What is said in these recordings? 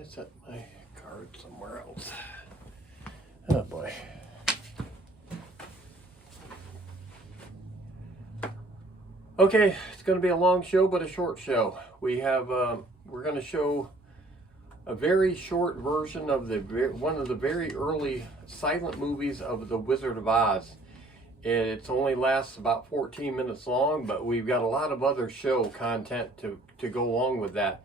I set my card somewhere else? Oh boy. Okay, it's going to be a long show, but a short show. We have, we're going to show a very short version of one of the very early silent movies of The Wizard of Oz. It only lasts about 14 minutes long, but we've got a lot of other show content to go along with that.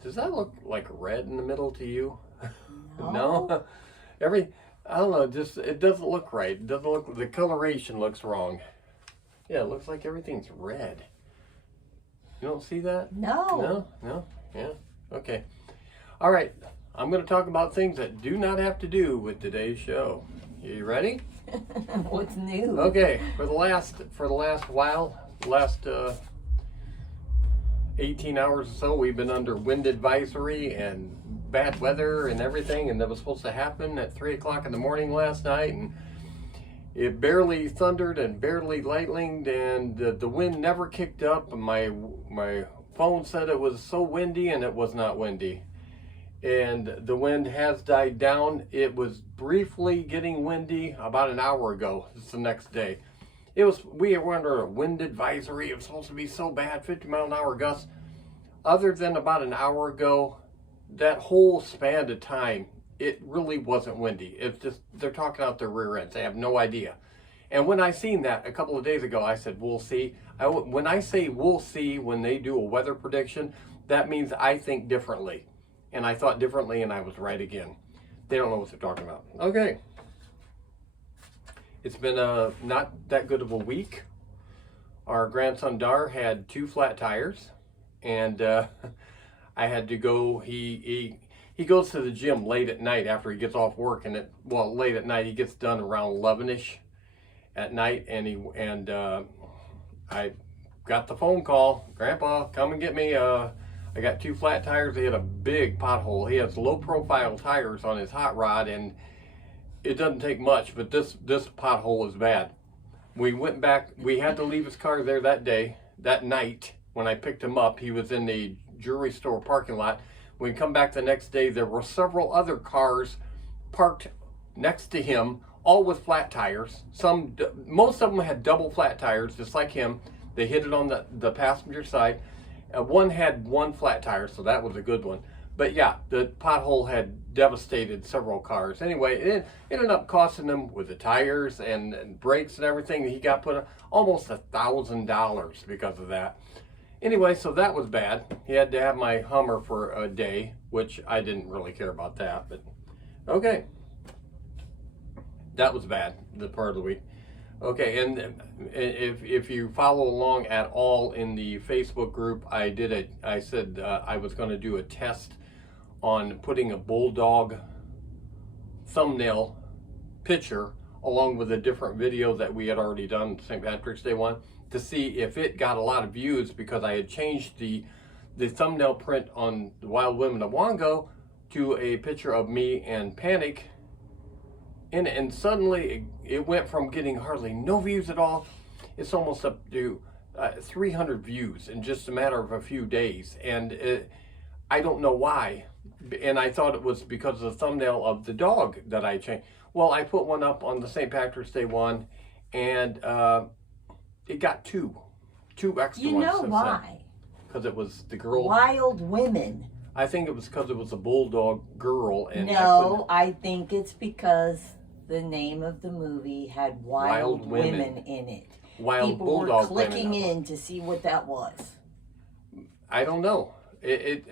Does that look like red in the middle to you? No? I don't know, just, it doesn't look right. It doesn't look, the coloration looks wrong. Yeah, it looks like everything's red. You don't see that? No. No? Yeah, okay. All right, I'm going to talk about things that do not have to do with today's show. You ready? What's new? Okay, for the last 18 hours or so, we've been under wind advisory and bad weather and everything, and that was supposed to happen at 3 o'clock in the morning last night, and it barely thundered and barely lightninged, and the wind never kicked up. My phone said it was so windy, and it was not windy. And the wind has died down. It was briefly getting windy about an hour ago. It's the next day. We were under a wind advisory. It was supposed to be so bad, 50-mile-an-hour gusts. Other than about an hour ago, that whole span of time, it really wasn't windy. It's just, they're talking out their rear ends. They have no idea. And when I seen that a couple of days ago, I said, we'll see. When I say we'll see when they do a weather prediction, that means I think differently. And I thought differently, and I was right again. They don't know what they're talking about. Okay. It's been not that good of a week. Our grandson Dar had 2 flat tires, and I had to go. He goes to the gym late at night after he gets off work, and late at night, he gets done around 11ish at night, and I got the phone call, Grandpa, come and get me. I got 2 flat tires. He had a big pothole. He has low profile tires on his hot rod, and it doesn't take much, but this pothole is bad. We went back. We had to leave his car there that night when I picked him up. He was in the jewelry store parking lot. When we come back the next day, there were several other cars parked next to him, all with flat tires. Most of them had double flat tires, just like him. They hit it on the passenger side. One had 1 flat tire, so that was a good one. But yeah, the pothole had devastated several cars. Anyway, it ended up costing him, with the tires and brakes and everything, he got put almost $1,000 because of that. Anyway, so that was bad. He had to have my Hummer for a day, which I didn't really care about that, but okay. That was bad, the part of the week. Okay, and if you follow along at all in the Facebook group, I said I was going to do a test on putting a bulldog thumbnail picture along with a different video that we had already done, St. Patrick's Day one, to see if it got a lot of views, because I had changed the thumbnail print on the Wild Women of Wango to a picture of me and Panic. And suddenly it went from getting hardly no views at all. It's almost up to 300 views in just a matter of a few days. And I don't know why. And I thought it was because of the thumbnail of the dog that I changed. Well, I put one up on the St. Patrick's Day one, and it got two extra ones. You know why? Because it was the girl. Wild Women. I think it was because it was a bulldog girl. And no, I think it's because the name of the movie had Wild Women in it. Wild People bulldog were clicking in to see what that was. I don't know.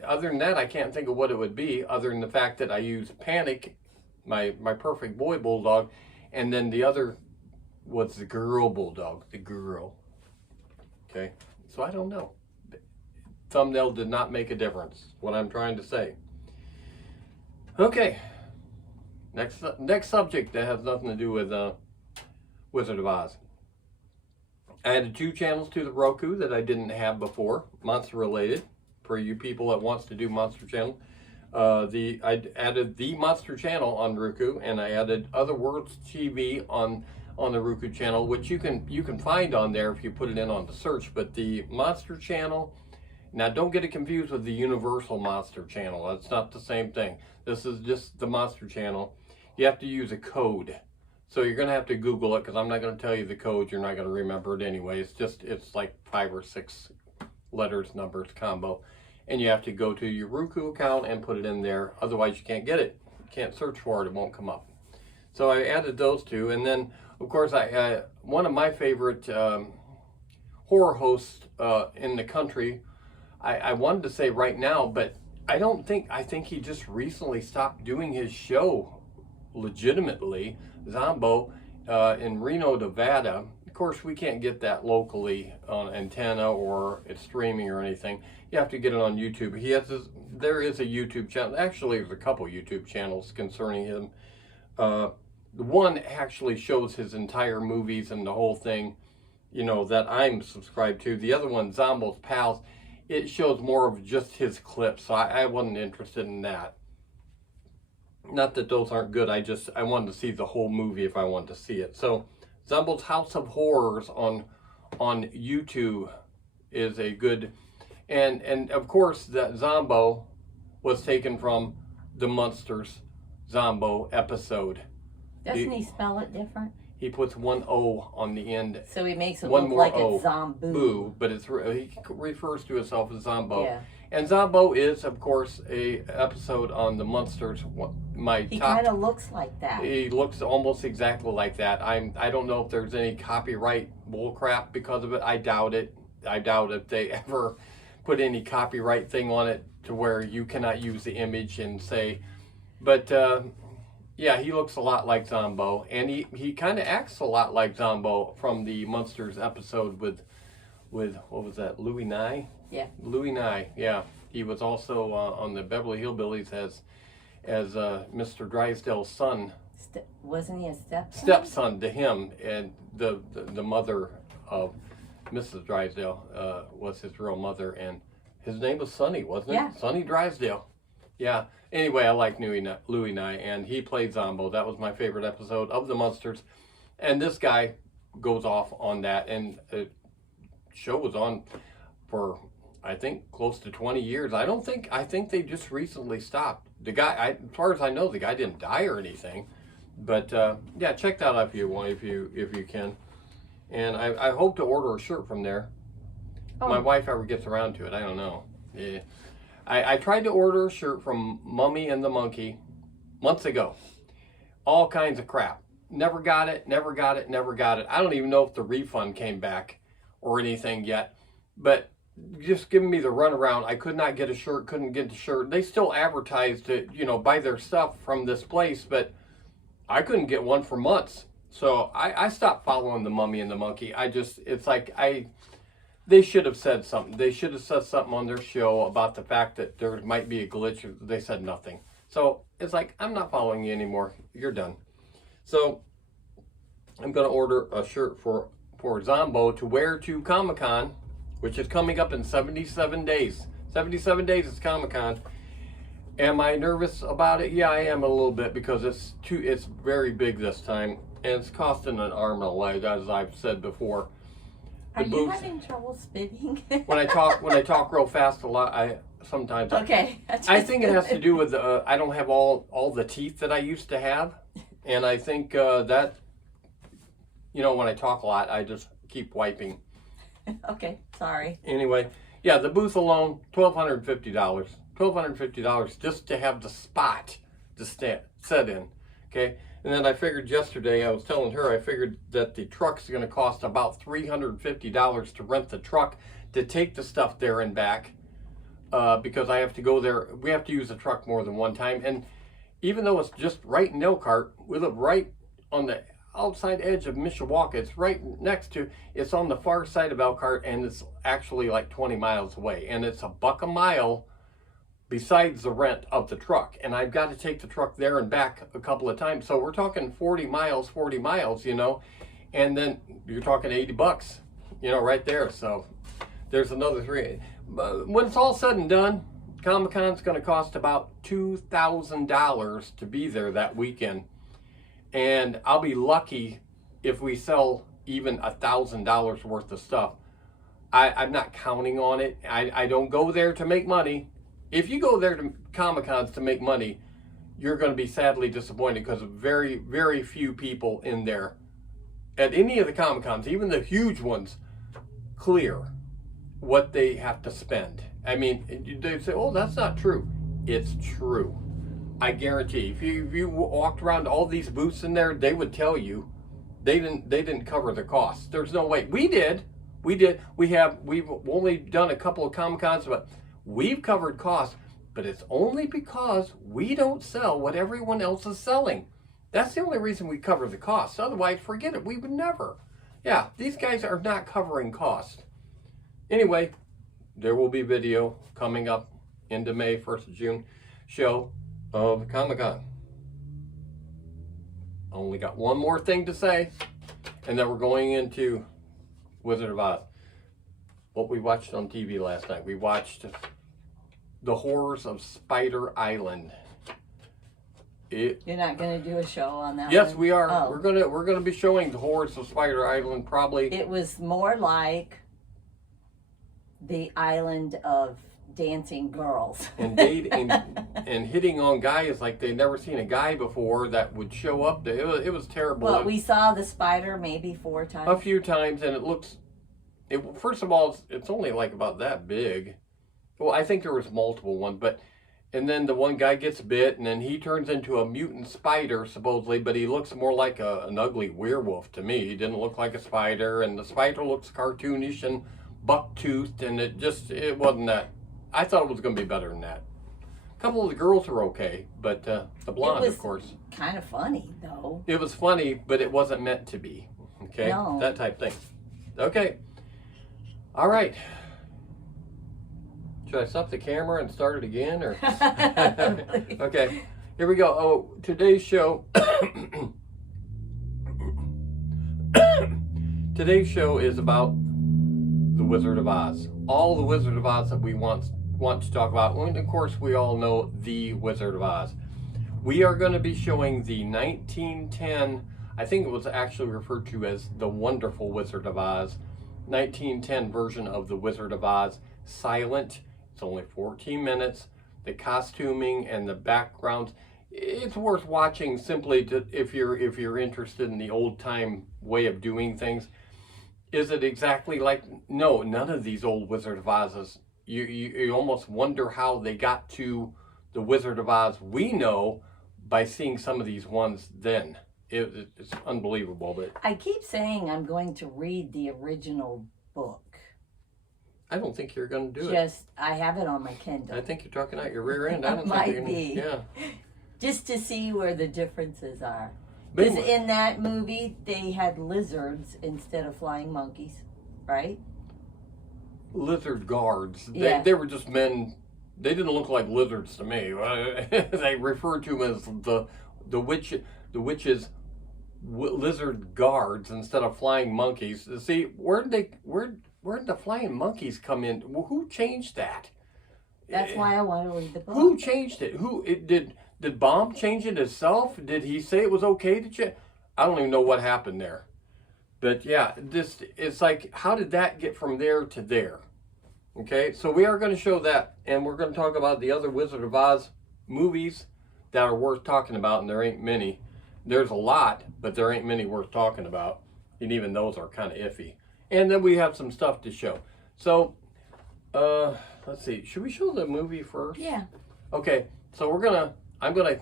Other than that, I can't think of what it would be, other than the fact that I used Panic, my perfect boy bulldog, and then the other was the girl bulldog, the girl. Okay, so I don't know. Thumbnail did not make a difference, what I'm trying to say. Okay, next subject that has nothing to do with Wizard of Oz. I added 2 channels to the Roku that I didn't have before, monster related, for you people that wants to do monster channel. I added the monster channel on Roku, and I added Other Worlds TV on the Roku channel, which you can find on there if you put it in on the search. But the monster channel Now, don't get it confused with the Universal Monster Channel. That's not the same thing. This is just the Monster Channel. You have to use a code. So you're going to have to Google it, because I'm not going to tell you the code. You're not going to remember it anyway. It's like 5 or 6 letters, numbers combo. And you have to go to your Roku account and put it in there. Otherwise, you can't get it. You can't search for it. It won't come up. So I added those two. And then, of course, one of my favorite horror hosts in the country, I wanted to say right now, but I think he just recently stopped doing his show legitimately, Zombo, in Reno, Nevada. Of course, we can't get that locally on antenna or it's streaming or anything. You have to get it on YouTube. There is a YouTube channel. Actually, there's a couple YouTube channels concerning him. One actually shows his entire movies and the whole thing, that I'm subscribed to. The other one, Zombo's Pals, it shows more of just his clips. So I wasn't interested in that. Not that those aren't good. I wanted to see the whole movie if I wanted to see it. So Zombo's House of Horrors on YouTube is a good, and of course that Zombo was taken from the Munsters Zombo episode. Doesn't he spell it different? He puts one O on the end. So he makes it one look more like O, it's Zombo. but he refers to himself as Zombo. Yeah. And Zombo is, of course, a episode on the Munsters. He kind of looks like that. He looks almost exactly like that. I don't know if there's any copyright bullcrap because of it. I doubt it. I doubt if they ever put any copyright thing on it to where you cannot use the image and say, but yeah, he looks a lot like Zombo, and he kind of acts a lot like Zombo from the Munsters episode with what was that, Louis Nye? Yeah. Louis Nye, yeah. He was also on the Beverly Hillbillies as Mr. Drysdale's son. Wasn't he a stepson? Stepson to him, and the mother of Mrs. Drysdale was his real mother, and his name was Sonny, wasn't it? Yeah. Sonny Drysdale. Yeah. Anyway, I like Louis Nye, and he played Zombo. That was my favorite episode of the Munsters. And this guy goes off on that, and the show was on for, I think, close to 20 years. I think they just recently stopped. The guy, as far as I know, the guy didn't die or anything. But yeah, check that out if you want, if you can. And I hope to order a shirt from there. Oh. My wife ever gets around to it, I don't know. Yeah. I tried to order a shirt from Mummy and the Monkey months ago. All kinds of crap. Never got it. I don't even know if the refund came back or anything yet. But just giving me the runaround. I could not get a shirt, couldn't get the shirt. They still advertised it, buy their stuff from this place, but I couldn't get one for months. So I stopped following the Mummy and the Monkey. They should have said something. They should have said something on their show about the fact that there might be a glitch. They said nothing. So it's like, I'm not following you anymore. You're done. So I'm going to order a shirt for Zombo to wear to Comic-Con, which is coming up in 77 days. 77 days is Comic-Con. Am I nervous about it? Yeah, I am a little bit, because it's very big this time, and it's costing an arm and a leg, as I've said before. Are you having trouble spitting? when I talk real fast a lot, I sometimes. Okay. I think it has to do with I don't have all the teeth that I used to have, and I think that when I talk a lot, I just keep wiping. Okay, sorry. Anyway, yeah, the booth alone, $1,250. $1,250 just to have the spot to sit in. Okay. And then I figured yesterday, I was telling her, I figured that the truck's going to cost about $350 to rent the truck to take the stuff there and back, because I have to go there. We have to use the truck more than one time. And even though it's just right in Elkhart, we live right on the outside edge of Mishawaka. It's right next to, it's on the far side of Elkhart, and it's actually like 20 miles away. And it's $1 a mile besides the rent of the truck, and I've got to take the truck there and back a couple of times. So we're talking 40 miles, and then you're talking $80, right there. So there's another $3. When it's all said and done, Comic-Con's going to cost about $2,000 to be there that weekend, and I'll be lucky if we sell even $1,000 worth of stuff. I'm not counting on it. I don't go there to make money. If you go there to Comic-Cons to make money, you're going to be sadly disappointed because of very, very few people in there at any of the Comic-Cons, even the huge ones, clear what they have to spend. I mean, they say, oh, that's not true. It's true. I guarantee. If you walked around all these booths in there, they would tell you they didn't cover the costs. There's no way. We did. We've only done a couple of Comic-Cons, but we've covered costs. But it's only because we don't sell what everyone else is selling. That's the only reason we cover the costs. Otherwise, forget it. We would never. Yeah, these guys are not covering costs. Anyway, there will be video coming up into May, 1st of June, show of Comic-Con. Only got one more thing to say, and then we're going into Wizard of Oz. What we watched on TV last night. We watched The Horrors of Spider Island. You're not going to do a show on that Yes, one? we are. Oh. We're gonna be showing The Horrors of Spider Island probably. It was more like the island of dancing girls. and hitting on guys like they'd never seen a guy before that would show up. It was terrible. Well, we saw the spider maybe 4 times. A few times, and it looks. First of all, it's only like about that big. Well, I think there was multiple ones, and then the one guy gets bit, and then he turns into a mutant spider supposedly, but he looks more like an ugly werewolf to me. He didn't look like a spider, and the spider looks cartoonish and buck-toothed, and it wasn't that. I thought it was going to be better than that. A couple of the girls were okay, but the blonde, of course. Kind of funny, though. It was funny, but it wasn't meant to be. Okay? No. That type thing. Okay. All right. Should I stop the camera and start it again? Or okay. Here we go. Oh, today's show. Today's show is about the Wizard of Oz. All the Wizard of Oz that we want to talk about. And of course, we all know the Wizard of Oz. We are going to be showing the 1910, I think it was actually referred to as the Wonderful Wizard of Oz, 1910 version of the Wizard of Oz, silent. It's only 14 minutes. The costuming and the backgrounds, it's worth watching simply if you're interested in the old time way of doing things. Is it exactly like? No, none of these old Wizard of Oz's. You almost wonder how they got to the Wizard of Oz we know by seeing some of these ones then. It's unbelievable. But I keep saying I'm going to read the original book. I don't think you're going to do it. I have it on my Kindle. I think you're talking out your rear end. I don't Might think you're be. Yeah. Just to see where the differences are. But Because in that movie, they had lizards instead of flying monkeys, right? Lizard guards. Yeah. They were just men. They didn't look like lizards to me. They referred to them as the witches lizard guards instead of flying monkeys. See, where did the flying monkeys come in? Who changed that? That's why I want to read the book. Who changed it? Did Baum change it himself? Did he say it was okay to change? I don't even know what happened there. But yeah, it's like, how did that get from there to there? Okay, so we are going to show that, and we're going to talk about the other Wizard of Oz movies that are worth talking about, and there ain't many. There's a lot, but there ain't many worth talking about, and even those are kind of iffy. And then we have some stuff to show. So, let's see. Should we show the movie first? Yeah. Okay, so I'm gonna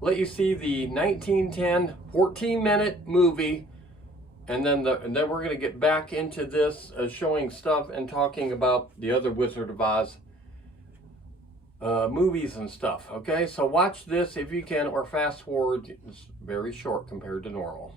let you see the 1910 14-minute movie, and then we're gonna get back into this showing stuff and talking about the other Wizard of Oz movies and stuff. Okay, so watch this if you can, or fast forward. It's very short compared to normal.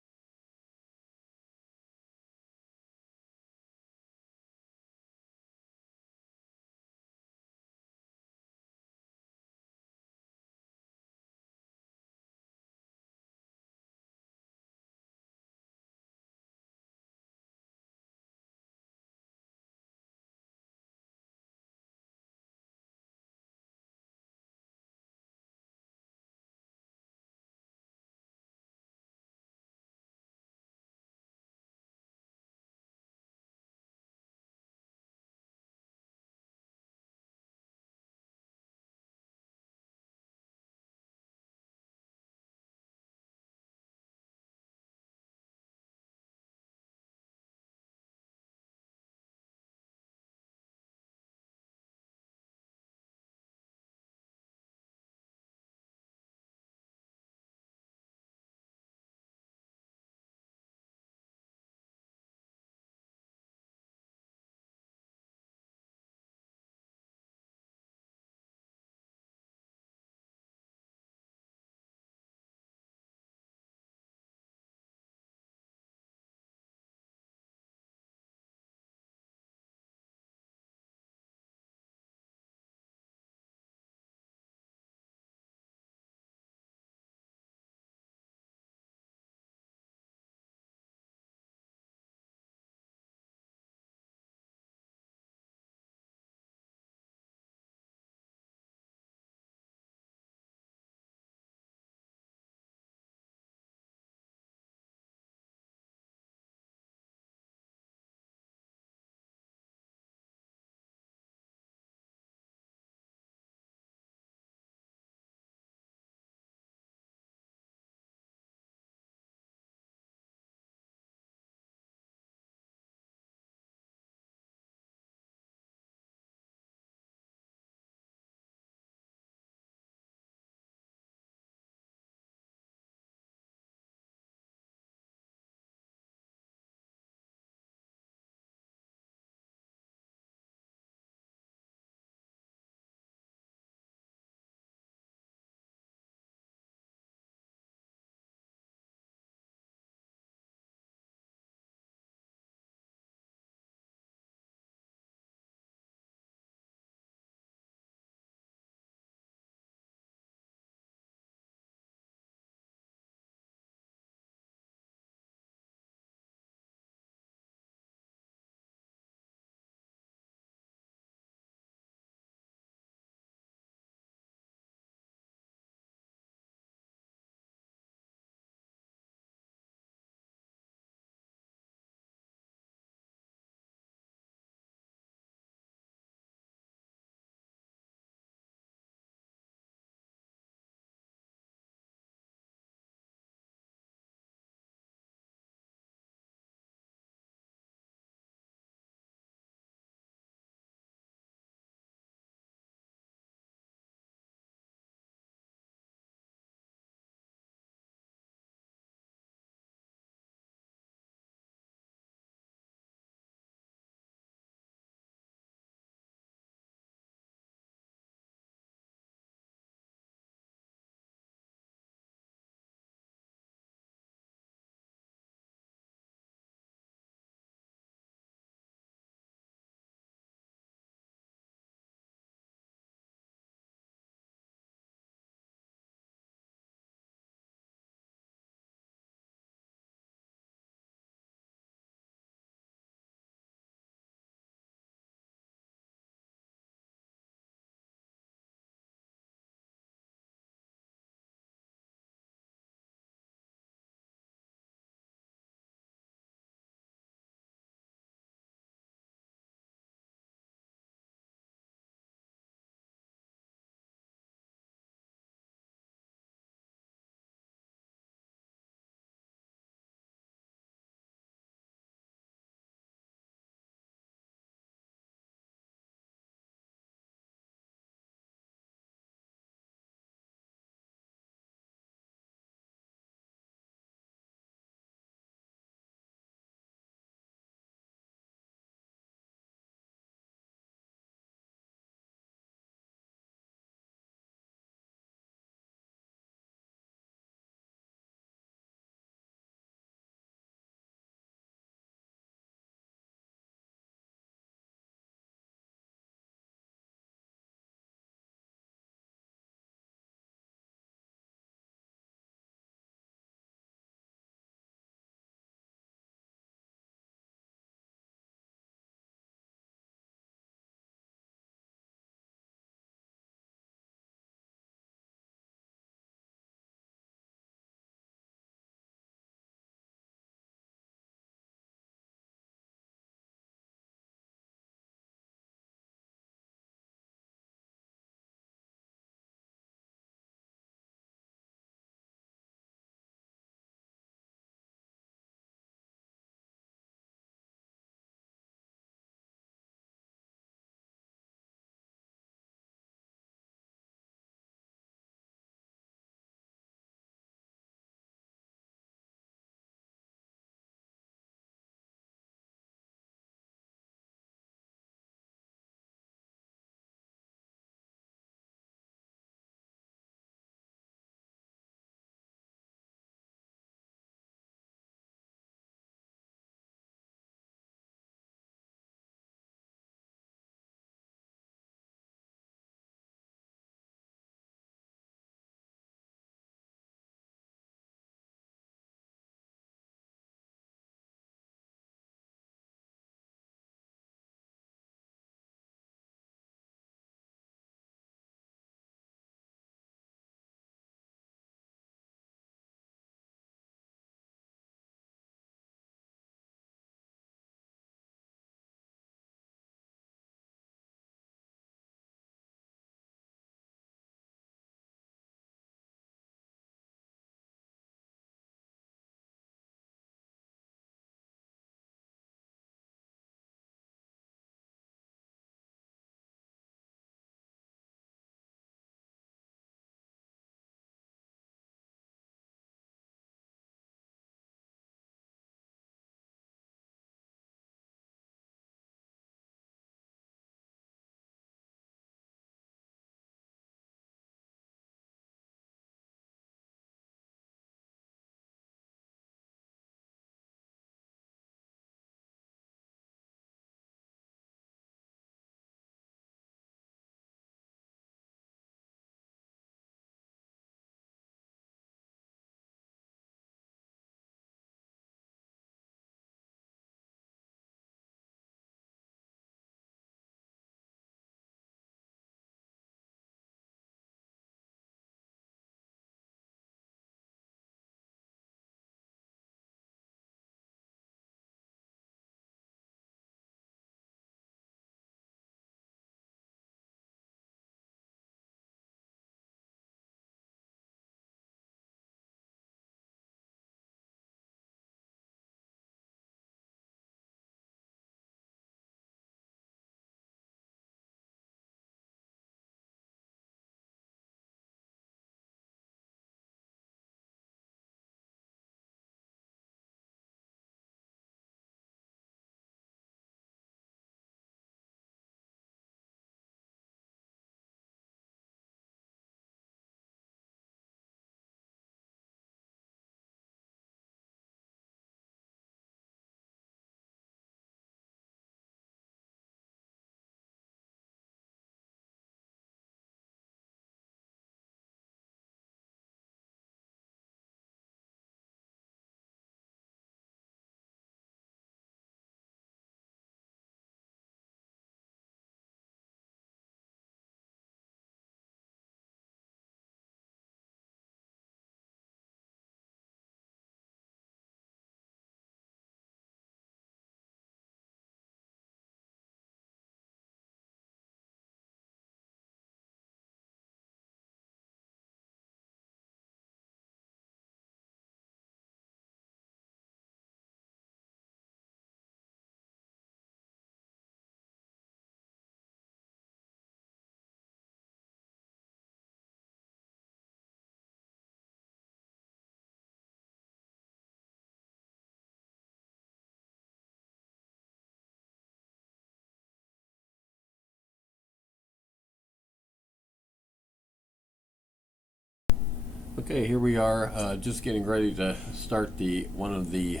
Okay, here we are, just getting ready to start one of the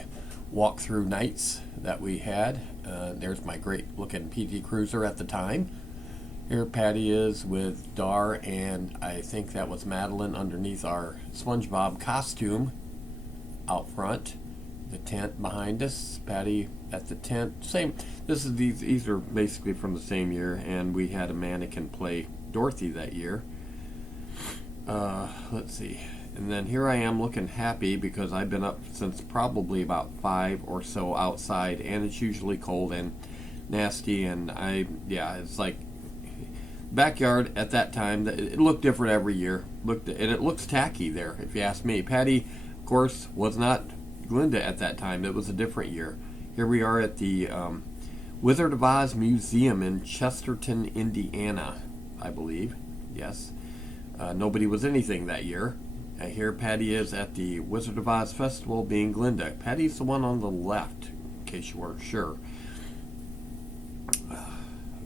walkthrough nights that we had. There's my great looking PT Cruiser at the time. Here Patty is with Dar, and I think that was Madeline underneath our SpongeBob costume out front. The tent behind us, Patty at the tent. Same. These are basically from the same year, and we had a mannequin play Dorothy that year. Let's see. And then here I am looking happy because I've been up since probably about 5 or so outside, and it's usually cold and nasty, and it's like backyard at that time. It looked different every year. And it looks tacky there, if you ask me. Patty, of course, was not Glinda at that time. It was a different year. Here we are at the Wizard of Oz Museum in Chesterton, Indiana, I believe. Yes. Nobody was anything that year. Here Patty is at the Wizard of Oz Festival being Glinda. Patty's the one on the left, in case you weren't sure.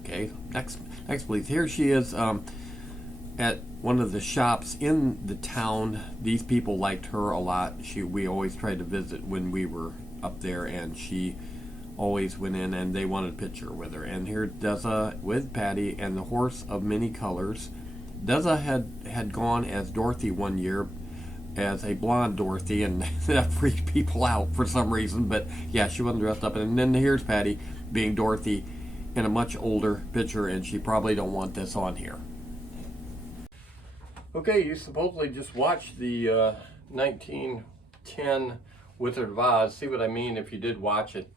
Okay, next please. Here she is at one of the shops in the town. These people liked her a lot. We always tried to visit when we were up there, and she always went in, and they wanted a picture with her. And here Deza with Patty and the horse of many colors. Deza had gone as Dorothy one year, as a blonde Dorothy, and that freaked people out for some reason. But yeah, she wasn't dressed up. And then here's Patty being Dorothy in a much older picture, and she probably don't want this on here. Okay, you supposedly just watched the 1910 Wizard of Oz. See what I mean if you did watch it.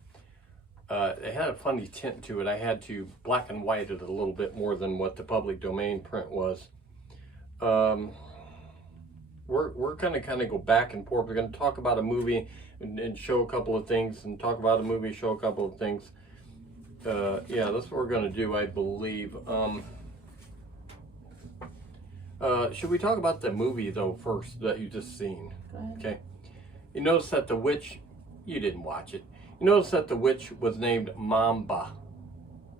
It had a funny tint to it. I had to black and white it a little bit more than what the public domain print was. We're going to kind of go back and forth. We're going to talk about a movie and show a couple of things, and talk about a movie, show a couple of things. Yeah, that's what we're going to do, I believe. Should we talk about the movie, though, first, that you just seen? Go ahead. Okay. You notice that the witch, you didn't watch it. You notice that the witch was named Mamba.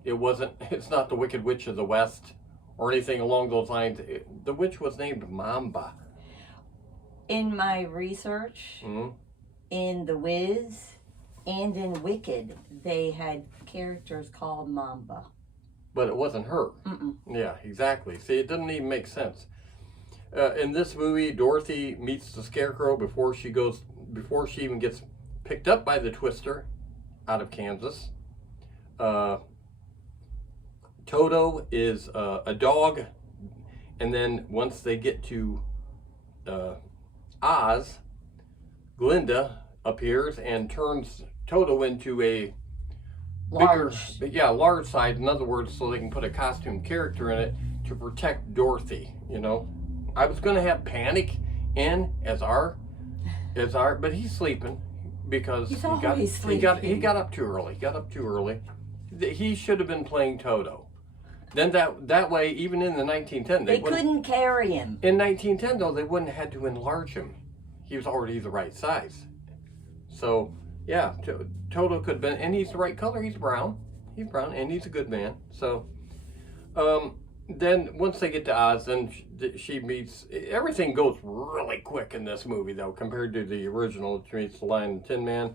It's not the Wicked Witch of the West or anything along those lines. The witch was named Mamba. In my research, in The Wiz and in Wicked, they had characters called Mamba. But it wasn't her. Yeah, exactly. See, it doesn't even make sense. In this movie, Dorothy meets the Scarecrow before she even gets picked up by the Twister out of Kansas. Toto is a dog, and then once they get to Oz, Glinda appears and turns Toto into a large size. In other words, so they can put a costume character in it to protect Dorothy. You know, I was going to have Panic in as our, but he's sleeping because he got up too early. He should have been playing Toto. Then that way, even in the 1910, they couldn't carry him. In 1910, though, they wouldn't have had to enlarge him. He was already the right size. So yeah, Toto could have been, and he's the right color. He's brown, and he's a good man. So then once they get to Oz, then she meets. Everything goes really quick in this movie, though, compared to the original. She meets the Lion and Tin Man,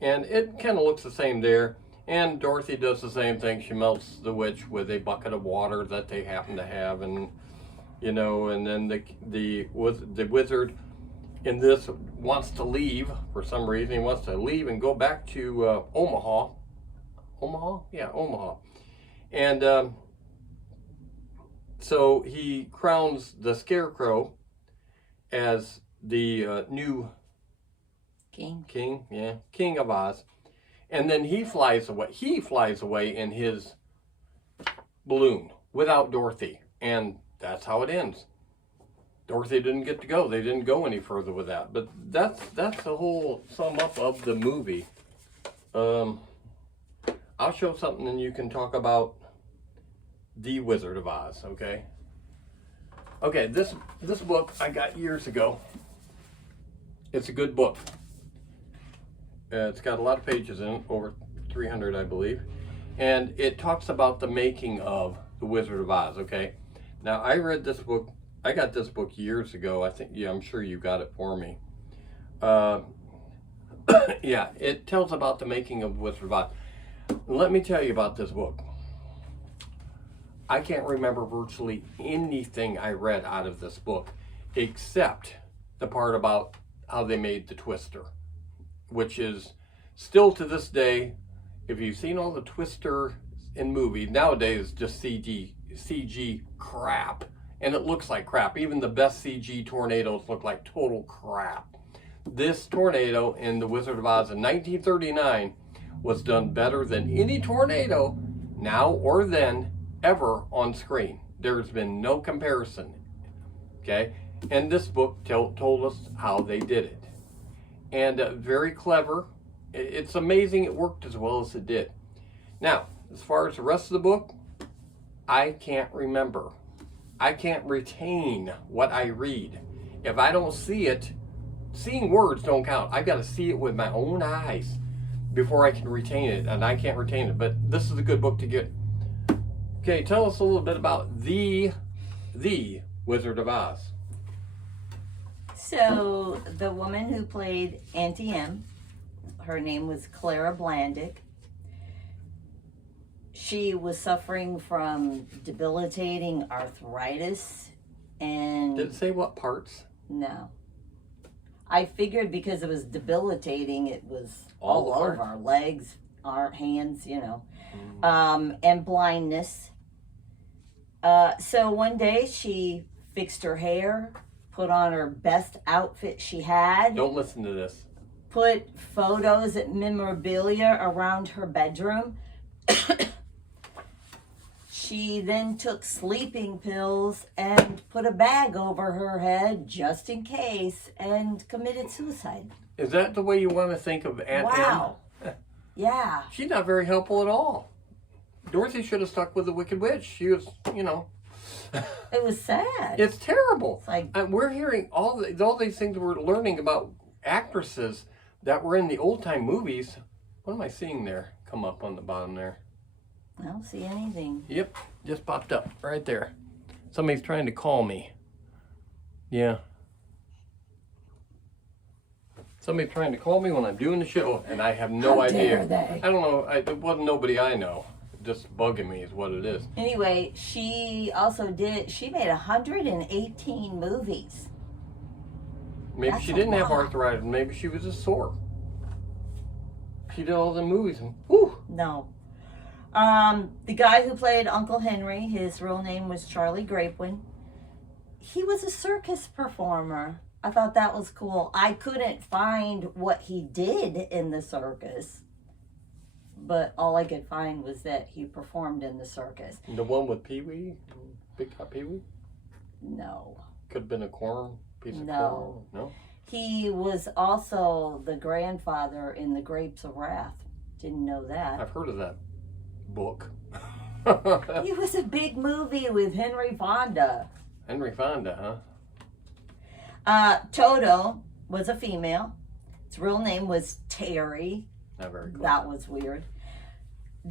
and it kind of looks the same there. And Dorothy does the same thing. She melts the witch with a bucket of water that they happen to have, and and then the wizard in this wants to leave for some reason. He wants to leave and go back to Omaha. Omaha. And so he crowns the Scarecrow as the new king of Oz. And then he flies away in his balloon without Dorothy. And that's how it ends. Dorothy didn't get to go. They didn't go any further with that. But that's the whole sum up of the movie. I'll show something and you can talk about The Wizard of Oz, okay? Okay, this book I got years ago. It's a good book. It's got a lot of pages in it, over 300, I believe. And it talks about the making of The Wizard of Oz, okay? Now, I read this book I got this book years ago. I think, yeah, I'm sure you got it for me. Yeah, it tells about the making of Wizard of Oz. Let me tell you about this book. I can't remember virtually anything I read out of this book, except the part about how they made the Twister, which is still to this day, if you've seen all the Twister in movies, nowadays just CG crap, and it looks like crap. Even the best CG tornadoes look like total crap. This tornado in The Wizard of Oz in 1939 was done better than any tornado now or then ever on screen. There's been no comparison, okay? And this book told us how they did it. And very clever. It's amazing it worked as well as it did. Now, as far as the rest of the book, I can't remember. I can't retain what I read. If I don't see it, seeing words don't count. I've got to see it with my own eyes before I can retain it, and I can't retain it. But this is a good book to get. Okay, tell us a little bit about the Wizard of Oz. So the woman who played Auntie M, her name was Clara Blandick. She was suffering from debilitating arthritis and... Did it say what parts? No. I figured because it was debilitating, it was all over our legs, our hands, you know, and blindness. So one day she fixed her hair, put on her best outfit she had. Don't listen to this. Put photos and memorabilia around her bedroom. She then took sleeping pills and put a bag over her head just in case and committed suicide. Is that the way you want to think of Aunt Wow. Em? Yeah. She's not very helpful at all. Dorothy should have stuck with the Wicked Witch. She was, you know. It was sad. It's terrible. It's like, we're hearing all these things we're learning about actresses that were in the old time movies. What am I seeing there? Come up on the bottom there. I don't see anything. Yep, just popped up right there. Somebody's trying to call me. Yeah. Somebody's trying to call me when I'm doing the show, and I have no How idea. dare they? I don't know. It wasn't nobody I know. Just bugging me is what it is. Anyway, she made 118 movies. Maybe That's she a didn't have lot. arthritis. Maybe she was just sore. She did all the movies. And, whew. No. The guy who played Uncle Henry, his real name was Charlie Grapewin. He was a circus performer. I thought that was cool. I couldn't find what he did in the circus, but all I could find was that he performed in the circus. The one with Pee Wee? Big Top Pee Wee? No. Could have been a piece of No. corn. No? He was also the grandfather in The Grapes of Wrath. Didn't know that. I've heard of that book. It was a big movie with Henry Fonda. Henry Fonda, huh? Toto was a female. Its real name was Terry. Not very cool. That was weird.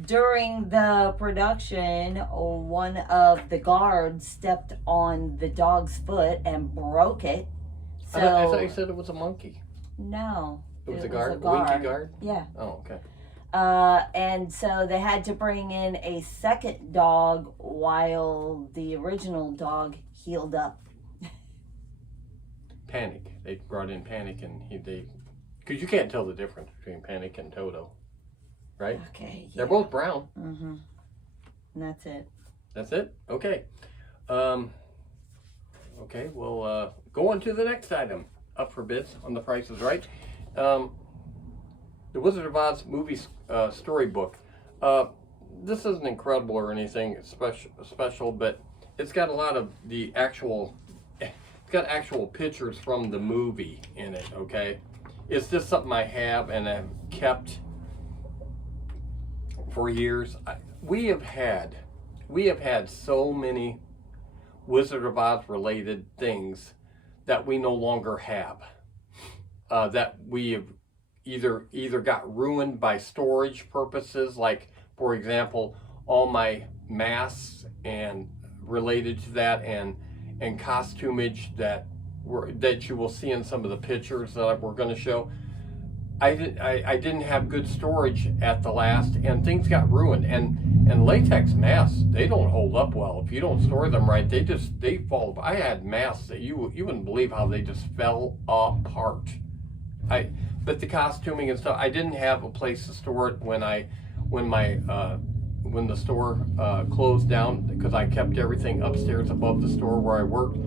During the production, one of the guards stepped on the dog's foot and broke it. So I thought you said it was a monkey. no, It was a guard? A winky guard? Yeah. Oh, okay. And so they had to bring in a second dog while the original dog healed up. Panic. They brought in Panic, and because you can't tell the difference between Panic and Toto, right? Okay. Yeah. They're both brown. Mm-hmm. And that's it. That's it? Okay. Okay, we'll go on to the next item up for bids on The Price is Right. The Wizard of Oz movie storybook. This isn't incredible or anything special, but it's got a lot of the actual... It's got actual pictures from the movie in it, okay? It's just something I have and I've kept for years. We have had so many Wizard of Oz related things that we no longer have. That we have either got ruined by storage purposes, like for example, all my masks and related to that, and and costumage that you will see in some of the pictures that we're going to show. I didn't have good storage at the last, and things got ruined. And latex masks, they don't hold up well if you don't store them right. They fall. I had masks that you wouldn't believe how they just fell apart. But the costuming and stuff, I didn't have a place to store it when the store closed down, because I kept everything upstairs above the store where I worked.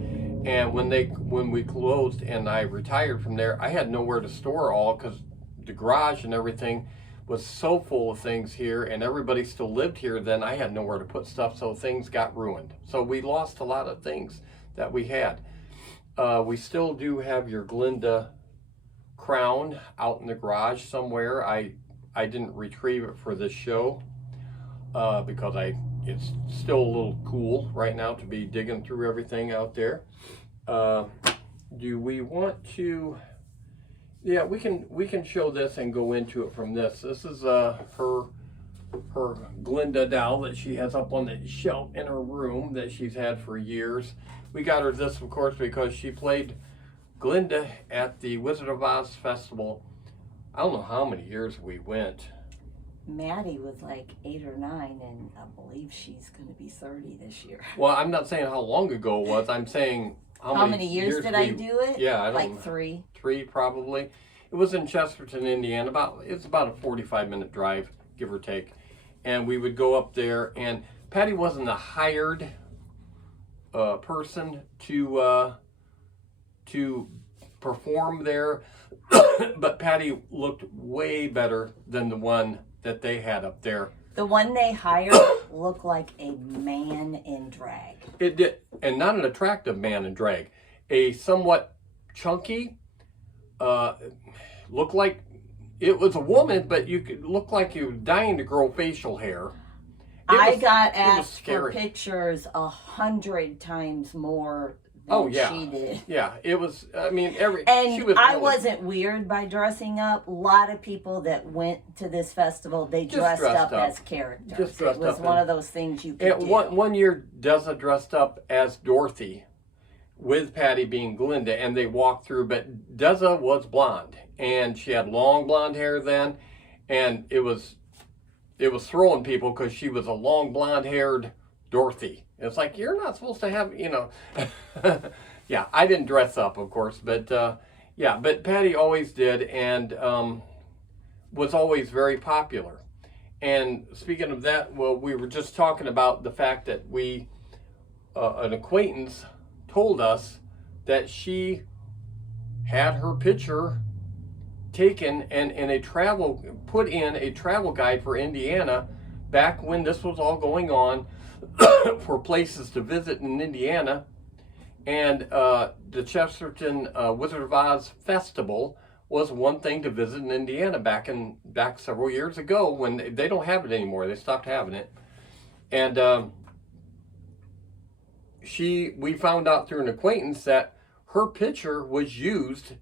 And when we closed and I retired from there, I had nowhere to store all, because the garage and everything was so full of things here, and everybody still lived here. Then I had nowhere to put stuff, so things got ruined. So we lost a lot of things that we had. We still do have your Glinda crown out in the garage somewhere. I didn't retrieve it for this show because it's still a little cool right now to be digging through everything out there. Do we want to? Yeah, we can show this and go into it from this. This is her Glinda doll that she has up on the shelf in her room that she's had for years. We got her this, of course, because she played Glinda at the Wizard of Oz festival. I don't know how many years we went. Maddie was like 8 or 9, and I believe she's going to be 30 this year. Well, I'm not saying how long ago it was. I'm saying how many years did I do it? Yeah, I don't like know. 3. 3 probably. It was in Chesterton, Indiana. It's about a 45-minute drive, give or take. And we would go up there, and Patty wasn't a hired person to perform there, but Patty looked way better than the one that they had up there. The one they hired looked like a man in drag. It did, and not an attractive man in drag. A somewhat chunky, looked like it was a woman, but you could look like you were dying to grow facial hair. I got asked for pictures 100 times more than she did. Yeah, it was, I mean, I wasn't weird by dressing up. A lot of people that went to this festival, they dressed up as characters. It was one of those things you could do. One year, Deza dressed up as Dorothy, with Patty being Glinda, and they walked through, but Deza was blonde, and she had long blonde hair then, and it was throwing people because she was a long blonde-haired Dorothy. It's like, you're not supposed to have, Yeah, I didn't dress up, of course, but but Patty always did, and was always very popular. And speaking of that, well, we were just talking about the fact that an acquaintance told us that she had her picture taken and put in a travel guide for Indiana back when this was all going on for places to visit in Indiana. And the Chesterton Wizard of Oz Festival was one thing to visit in Indiana back several years ago, when they don't have it anymore. They stopped having it. And we found out through an acquaintance that her picture was used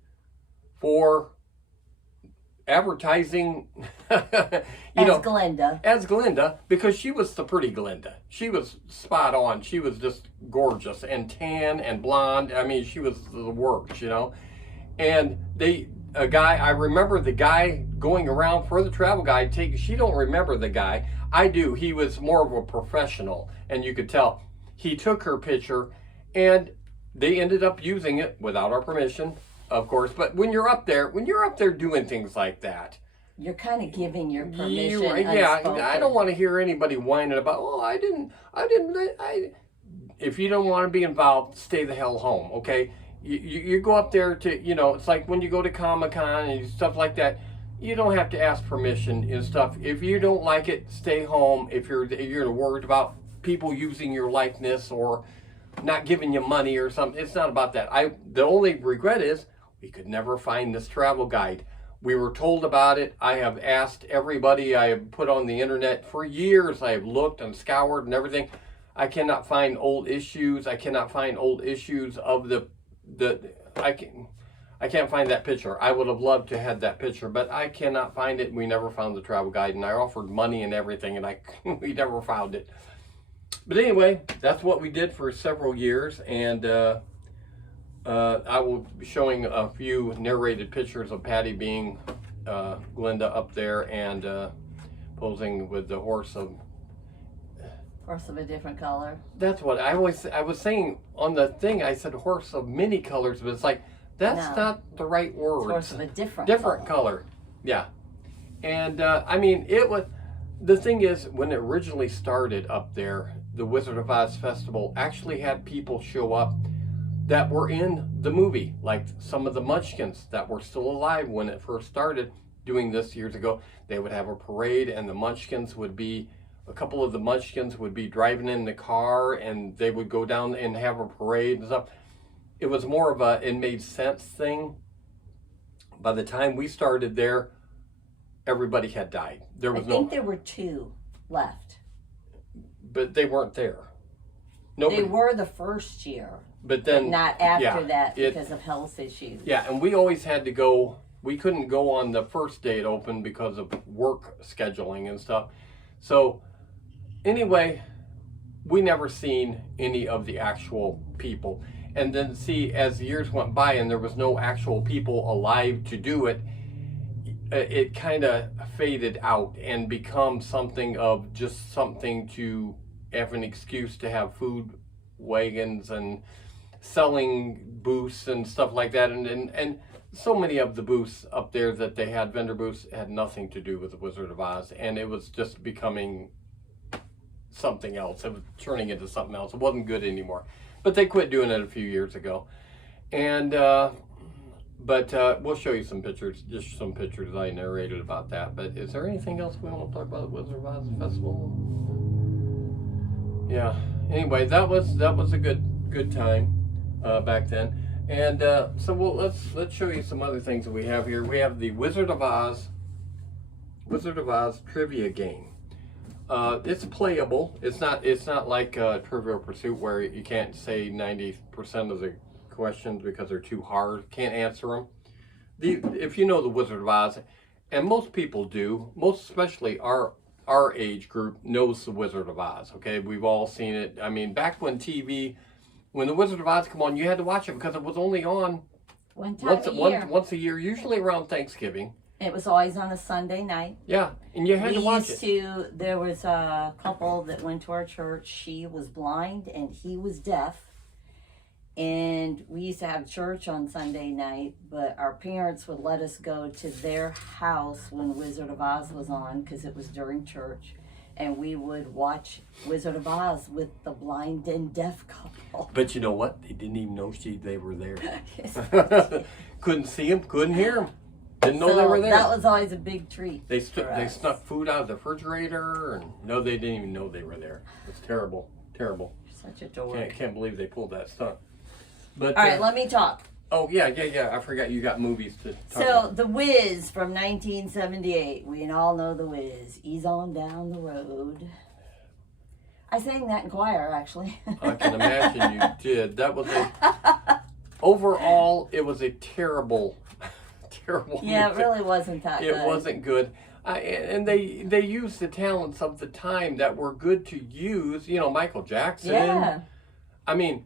for advertising, as Glinda, because she was the pretty Glinda. She was spot on. She was just gorgeous and tan and blonde. I mean, she was the works, And I remember the guy going around for the travel guide. She don't remember the guy. I do. He was more of a professional, and you could tell. He took her picture, and they ended up using it without our permission, of course. But when you're up there doing things like that, you're kind of giving your permission. I don't want to hear anybody whining about, if you don't want to be involved, stay the hell home, okay? You go up there to, it's like when you go to Comic-Con and stuff like that, you don't have to ask permission and stuff. If you don't like it, stay home. If you're worried about people using your likeness or not giving you money or something, it's not about that. The only regret is we could never find this travel guide. We were told about it. I have asked everybody I have put on the internet for years. I have looked and scoured and everything. I cannot find old issues. I cannot find old issues of I can't find that picture. I would have loved to have that picture, but I cannot find it. We never found the travel guide, and I offered money and everything, and we never found it. But anyway, that's what we did for several years, and I will be showing a few narrated pictures of Patty being Glinda up there and posing with the horse of. Horse of a different color. That's what I was saying on the thing. I said horse of many colors, but it's like that's not the right word. Horse of a different color. Yeah, and I mean it was. The thing is, when it originally started up there, the Wizard of Oz Festival actually had people show up that were in the movie, like some of the Munchkins that were still alive when it first started doing this years ago. They would have a parade, and the Munchkins would be, a couple of the Munchkins would be driving in the car, and they would go down and have a parade and stuff. It was more of a, it made sense thing. By the time we started there, everybody had died. I think there were 2 left. But they weren't there. They were the first year. But then not after that because of health issues. Yeah, and we always had to go, we couldn't go on the first day it opened because of work scheduling and stuff. So anyway, we never seen any of the actual people. And then see, as the years went by and there was no actual people alive to do it, it kind of faded out and become something of just something to have an excuse to have food wagons and selling booths and stuff like that. And so many of the booths up there that they had, vendor booths, had nothing to do with the Wizard of Oz. And it was just becoming something else. It was turning into something else. It wasn't good anymore. But they quit doing it a few years ago. And but we'll show you some pictures, just some pictures I narrated about that. But is there anything else we want to talk about the Wizard of Oz Festival? Yeah. Anyway, that was a good time back then. And so let's show you some other things that we have here. We have the Wizard of Oz trivia game. It's playable. It's not like Trivial Pursuit where you can't say 90% of the questions because they're too hard. Can't answer them. If you know the Wizard of Oz, and most people do, most especially our age group knows the Wizard of Oz. Okay, we've all seen it. I mean, back when the Wizard of Oz come on, you had to watch it because it was only on once a year, usually around Thanksgiving. It was always on a Sunday night. Yeah, and you had to watch it. There was a couple that went to our church. She was blind and he was deaf. And we used to have church on Sunday night, but our parents would let us go to their house when Wizard of Oz was on because it was during church. And we would watch Wizard of Oz with the blind and deaf couple. But you know what? They didn't even know they were there. Couldn't see them, couldn't hear them. Didn't know they were there. That was always a big treat. They snuck food out of the refrigerator, and no, they didn't even know they were there. It's terrible, terrible. Such a dork. Can't believe they pulled that stunt. But all right, let me talk. Oh yeah. I forgot you got movies to talk about. The Wiz from 1978. We all know the Wiz. Ease on down the road. I sang that in choir, actually. I can imagine you did. That was overall, it was a terrible movie. Yeah, it really wasn't that good. It wasn't good. And they used the talents of the time that were good to use. You know, Michael Jackson. Yeah. I mean,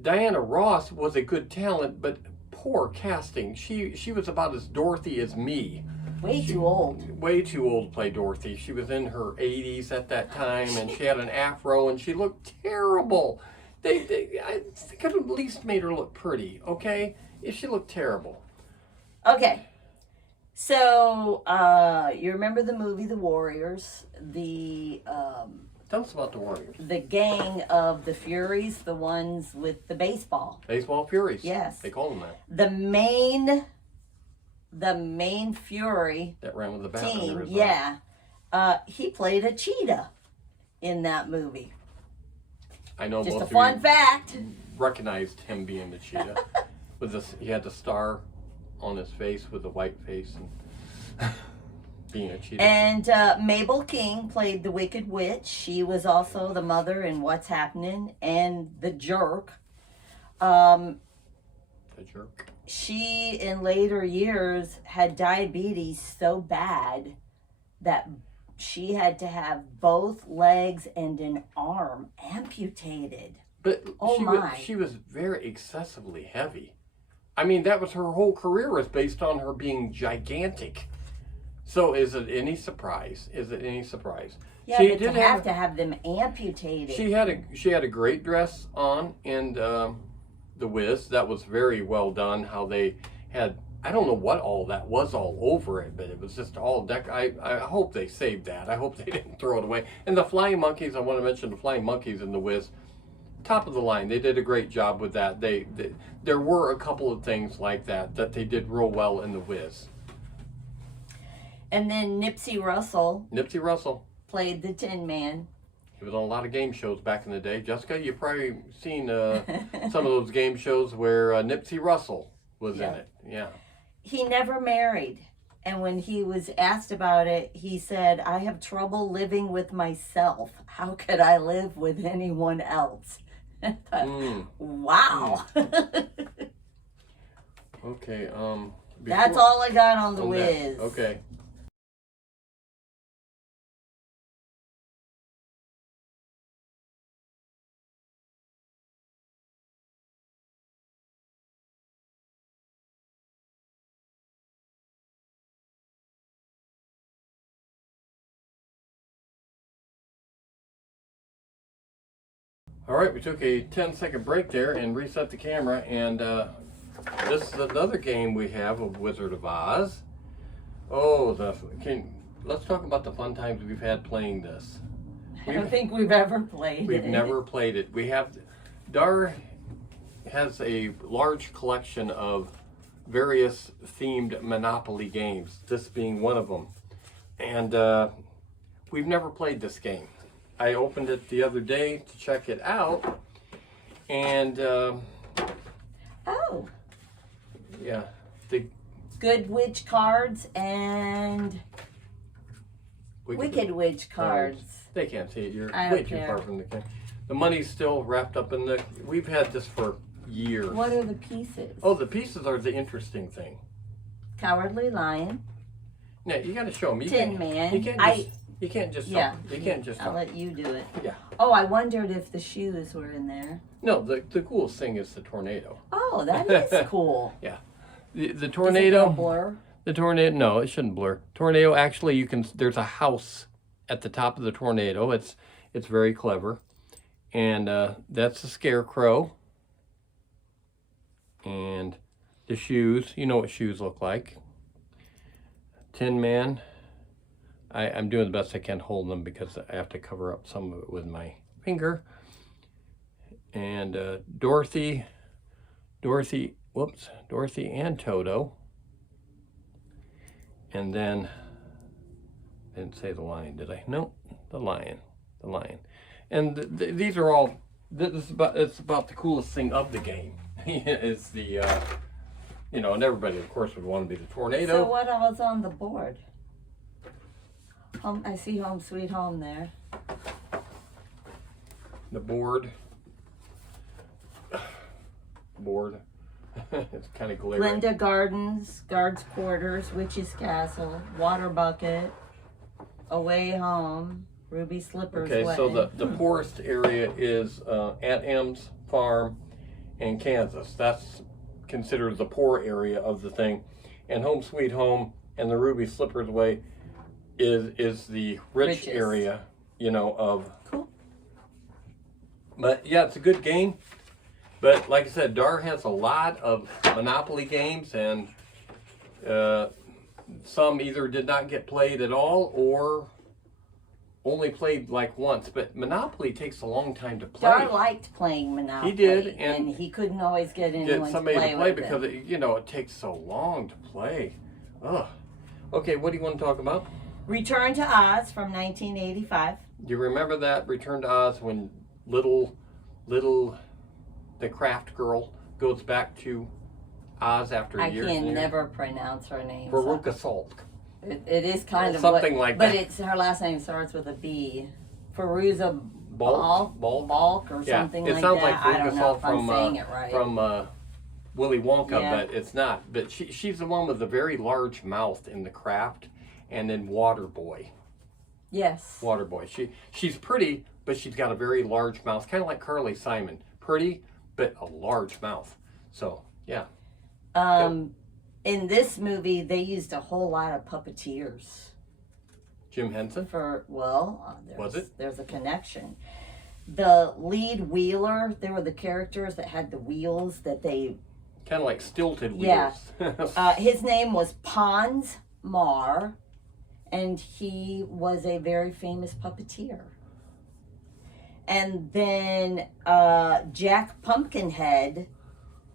Diana Ross was a good talent, but poor casting. She was about as Dorothy as me. Way too old to play Dorothy. She was in her 80s at that time, and she had an afro, and she looked terrible. I could have at least made her look pretty, okay? She looked terrible. Okay. So, you remember the movie The Warriors? Tell us about the Warriors. The gang of the Furies, the ones with the baseball. Baseball Furies. Yes. They call them that. The main Fury that ran with the bat team, yeah. He played a cheetah in that movie. I know. Just a fun fact. Recognized him being the cheetah. He had the star on his face with the white face and being a cheetah. And Mabel King played the Wicked Witch. She was also the mother in What's Happening and the Jerk. The Jerk. She, in later years, had diabetes so bad that she had to have both legs and an arm amputated. But Oh my. she was very excessively heavy. I mean, that was her whole career was based on her being gigantic. So is it any surprise? Is it any surprise? Yeah, She but did to have to have them amputated. She had a great dress on in the Wiz. That was very well done. How they had, I don't know what all that was all over it, but it was just all I hope they saved that. I hope they didn't throw it away. And the flying monkeys, I want to mention the flying monkeys in the Wiz. Top of the line. They did a great job with that. There were a couple of things like that they did real well in the Wiz. And then Nipsey Russell played the Tin Man. He was on a lot of game shows back in the day. Jessica, you've probably seen some of those game shows where Nipsey Russell was in it. Yeah. He never married. And when he was asked about it, he said, I have trouble living with myself. How could I live with anyone else? Wow. Okay. That's all I got on the Wiz. Okay. All right, we took a 10-second break there and reset the camera, and this is another game we have of Wizard of Oz. Oh, let's talk about the fun times we've had playing this. I don't think we've ever played it. We've never played it. Dar has a large collection of various themed Monopoly games, this being one of them. And we've never played this game. I opened it the other day to check it out, and yeah, the Good Witch cards and Wicked Witch cards. They can't see it. You're I way don't too care. far from the camera. The money's still wrapped up in the. We've had this for years. What are the pieces? Oh, the pieces are the interesting thing. Cowardly Lion. Now you got to show them. Tin Man. You can't just. Yeah. You can't just. I'll let you do it. Yeah. Oh, I wondered if the shoes were in there. No, the coolest thing is the tornado. Oh, that is cool. Yeah. The Does it tornado. go blur? The tornado, no, it shouldn't blur. Tornado, actually, there's a house at the top of the tornado. It's very clever. And that's the scarecrow. And the shoes, you know what shoes look like. Tin Man. I'm doing the best I can holding them because I have to cover up some of it with my finger. And Dorothy and Toto. And then, I didn't say the lion, did I? No, the lion. And these are all, it's about the coolest thing of the game. Is the, and everybody, of course, would want to be the tornado. So what else on the board? I see Home Sweet Home there. The board. It's kind of glary. Linda Gardens, Guards Quarters, Witch's Castle, Water Bucket, Away Home, Ruby Slippers. Okay, so Wedding. the poorest area is Aunt Em's farm and Kansas. That's considered the poor area of the thing. And Home Sweet Home and the Ruby Slippers Way is the rich Richest. area, of. Cool. But yeah, it's a good game. But like I said, Dar has a lot of Monopoly games, and some either did not get played at all or only played like once. But Monopoly takes a long time to play. Dar liked playing Monopoly. He did, and he couldn't always get anyone somebody to play with because it takes so long to play. Ugh. Okay, what do you want to talk about? Return to Oz from 1985. Do you remember that Return to Oz when little the craft girl goes back to Oz after years? I and can years? never pronounce her name. Veruca Salt. It is kind of something like but that. But her last name starts with a B. Feruza Balk or something like that. It sounds like I don't Veruca know Salt if I'm saying it right. from Willy Wonka, Yeah. but it's not. But she's the one with the very large mouth in the craft, and then Waterboy. Yes. Waterboy. She's pretty, but she's got a very large mouth, kind of like Carly Simon. Pretty, but a large mouth. So yeah. In this movie, they used a whole lot of puppeteers. Jim Henson. There's a connection. The lead wheeler, they were the characters that had the wheels that they... Kind of like stilted wheels. Yeah. His name was Pons Mar, and he was a very famous puppeteer. And then Jack Pumpkinhead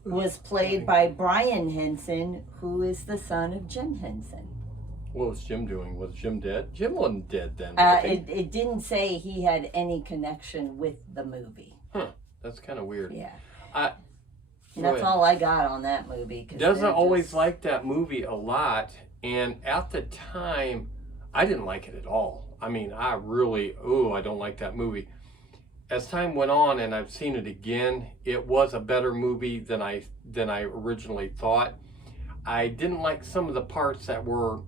was played by Brian Henson, who is the son of Jim Henson. What was Jim doing? Was Jim dead? Jim wasn't dead then. Was he? It didn't say he had any connection with the movie. Huh. That's kind of weird. Yeah. That's all I got on that movie. Doesn't always like that movie a lot. And at the time, I didn't like it at all. I mean, I don't like that movie. As time went on and I've seen it again, it was a better movie than I originally thought. I didn't like some of the parts that were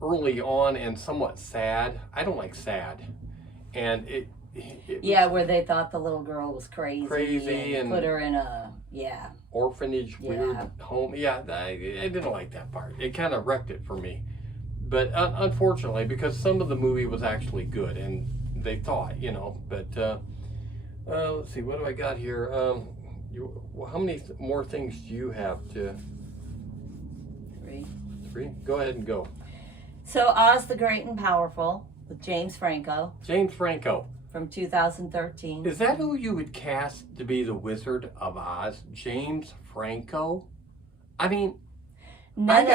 early on and somewhat sad. I don't like sad. And where they thought the little girl was crazy and put her in a orphanage, weird home. Yeah, I didn't like that part. It kind of wrecked it for me. But unfortunately, because some of the movie was actually good, and they thought, But let's see, what do I got here? How many more things do you have to? 3. Go ahead and go. So Oz the Great and Powerful with James Franco. James Franco. From 2013. Is that who you would cast to be the Wizard of Oz? James Franco? I mean, none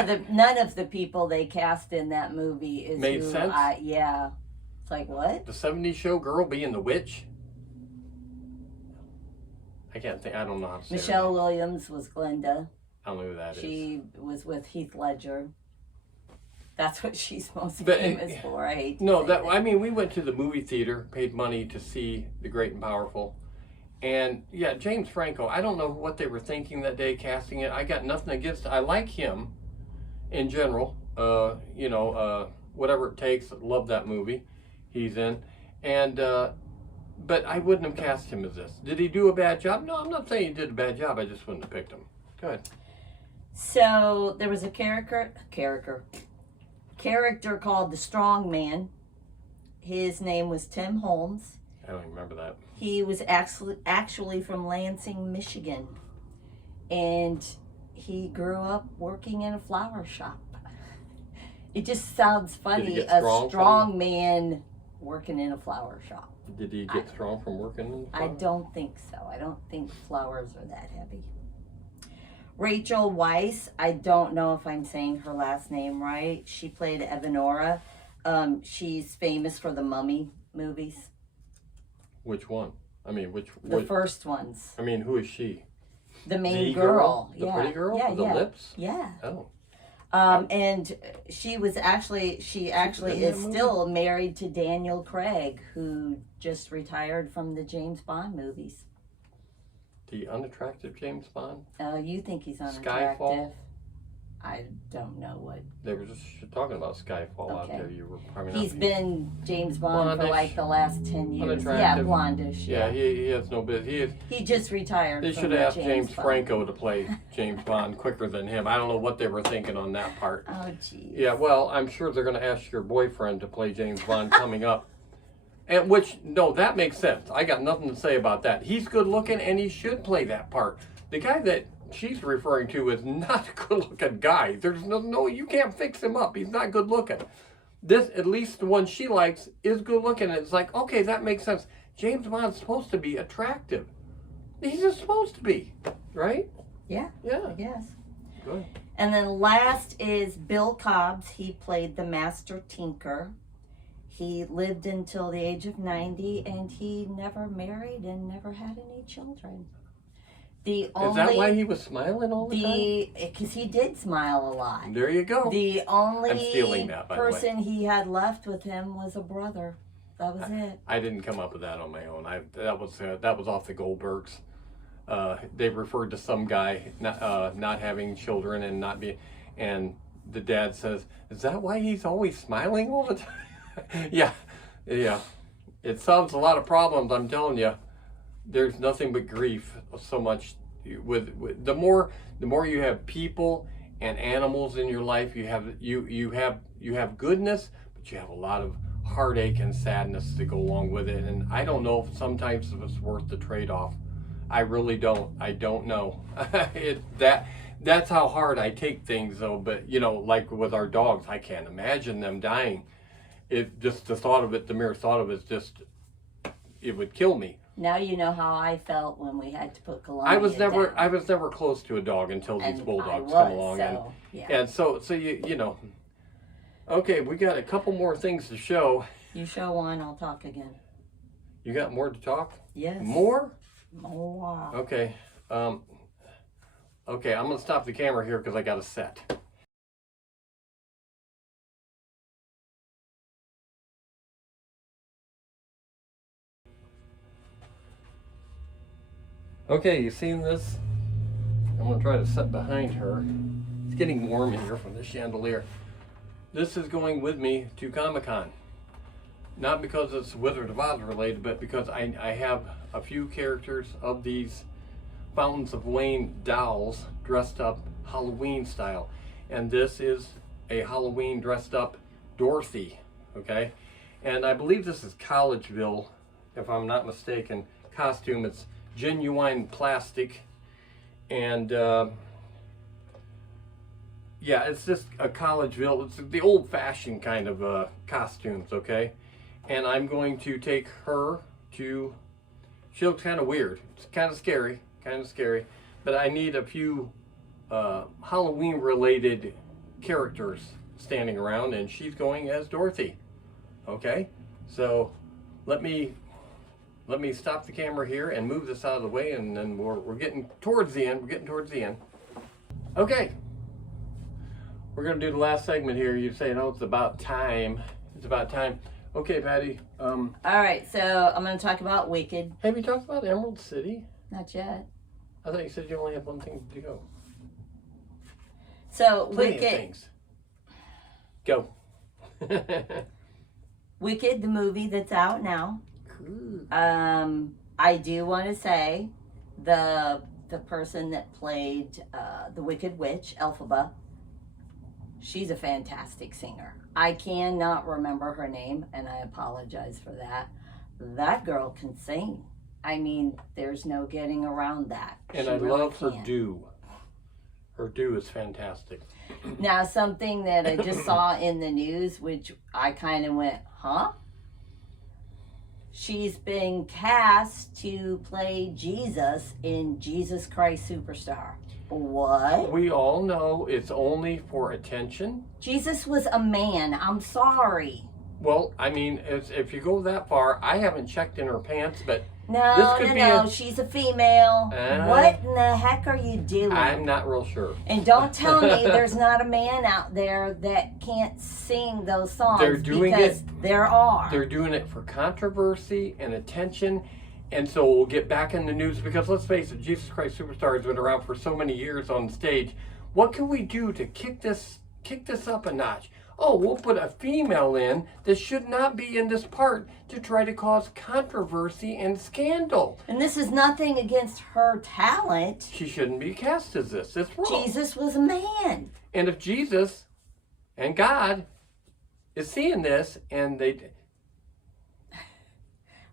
of the people they cast in that movie is made sense. It's like, what? The 70s show girl being the witch? I can't think. I don't know how to say Michelle Williams was Glinda. I don't know who that is. She was with Heath Ledger. That's what she's most famous for. We went to the movie theater, paid money to see The Great and Powerful. And yeah, James Franco, I don't know what they were thinking that day casting it. I got nothing against it. I like him in general. Whatever it takes. Love that movie he's in. And but I wouldn't have cast him as this. Did he do a bad job? No, I'm not saying he did a bad job. I just wouldn't have picked him. Go ahead. So there was a character called the Strong Man. His name was Tim Holmes. I don't remember that. He was actually from Lansing, Michigan. And he grew up working in a flower shop. It just sounds funny, a strong man working in a flower shop. Did he get strong from working in flowers? I don't think so. I don't think flowers are that heavy. Rachel Weisz, I don't know if I'm saying her last name right. She played Evanora. She's famous for the Mummy movies. Which one? I mean, the first ones. I mean, who is she? The main girl. The pretty girl with the lips? Yeah. Oh. And she is still married to Daniel Craig, who just retired from the James Bond movies. The unattractive James Bond? You think he's unattractive? Skyfall? I don't know what. They were just talking about Skyfall out there. You were probably not. He's been James Bond for like the last 10 years. Unattractive. Yeah, blondish. Yeah, he has no business. He just retired. They should have asked James Franco to play James Bond quicker than him. I don't know what they were thinking on that part. Oh, geez. Yeah, well, I'm sure they're going to ask your boyfriend to play James Bond coming up. And that makes sense. I got nothing to say about that. He's good looking and he should play that part. The guy that she's referring to is not a good looking guy. There's no, you can't fix him up. He's not good looking. This, at least the one she likes, is good looking. And it's like, okay, that makes sense. James Bond's supposed to be attractive. He's just supposed to be, right? Yeah. Yeah. I guess. Good. And then last is Bill Cobbs. He played the Master Tinker. He lived until the age of 90, and he never married and never had any children. Is that why he was smiling all the time? Because he did smile a lot. There you go. The only I'm stealing that, by the way. person he had left with him was a brother. That was it. I didn't come up with that on my own. That was off the Goldbergs. They referred to some guy not having children and not being, and the dad says, "Is that why he's always smiling all the time?" Yeah, yeah. It solves a lot of problems. I'm telling you. There's nothing but grief. So much with the more you have people and animals in your life, you have goodness, but you have a lot of heartache and sadness to go along with it. And I don't know if sometimes if it's worth the trade-off. I really don't. I don't know. That's how hard I take things, though. But you know, like with our dogs, I can't imagine them dying. It just the thought of it, the mere thought of it, is just it would kill me. Now you know how I felt when we had to put Columbia I was never down. close to a dog until these And bulldogs I was, come along, so, yeah. and so you know. Okay, we got a couple more things to show. You show one, I'll talk again. You got more to talk? Yes. More? More. Okay. Okay, I'm gonna stop the camera here because I got a set. Okay, you seen this? I'm gonna try to set behind her. It's getting warm in here from the chandelier. This is going with me to Comic-Con. Not because it's Wizard of Oz related, but because I have a few characters of these Fountains of Wayne dolls dressed up Halloween style. And this is a Halloween dressed up Dorothy, okay? And I believe this is Collegeville, if I'm not mistaken, costume. It's genuine plastic, and yeah, it's just a Collegeville. It's the old-fashioned kind of costumes, okay? And I'm going to take her to. She looks kind of weird. It's kind of scary, but I need a few Halloween-related characters standing around, and she's going as Dorothy. Okay, so let me stop the camera here and move this out of the way, and then we're getting towards the end. Okay, we're gonna do the last segment here. You say, no, it's about time. Okay, Patty. All right, so I'm going to talk about Wicked. Have you talked about Emerald City? Not yet. I thought you said you only have one thing to go. So Plenty Wicked. of things. Go. Wicked, the movie that's out now. I do want to say the person that played the Wicked Witch, Elphaba, she's a fantastic singer. I cannot remember her name, and I apologize for that. That girl can sing. I mean, there's no getting around that. And I love her do. Her do is fantastic. Now, something that I just saw in the news, which I kind of went, huh? She's been cast to play Jesus in Jesus Christ Superstar. What? We all know it's only for attention. Jesus was a man. I'm sorry. Well, I mean, if you go that far, I haven't checked in her pants, but No, she's a female. What in the heck are you doing? I'm not real sure. And don't tell me there's not a man out there that can't sing those songs. They're doing because it. There are. They're doing it for controversy and attention. And so we'll get back in the news because let's face it, Jesus Christ Superstar has been around for so many years on stage. What can we do to kick this up a notch? Oh, we'll put a female in that should not be in this part to try to cause controversy and scandal. And this is nothing against her talent. She shouldn't be cast as this. It's wrong. Jesus was a man. And if Jesus and God is seeing this and they...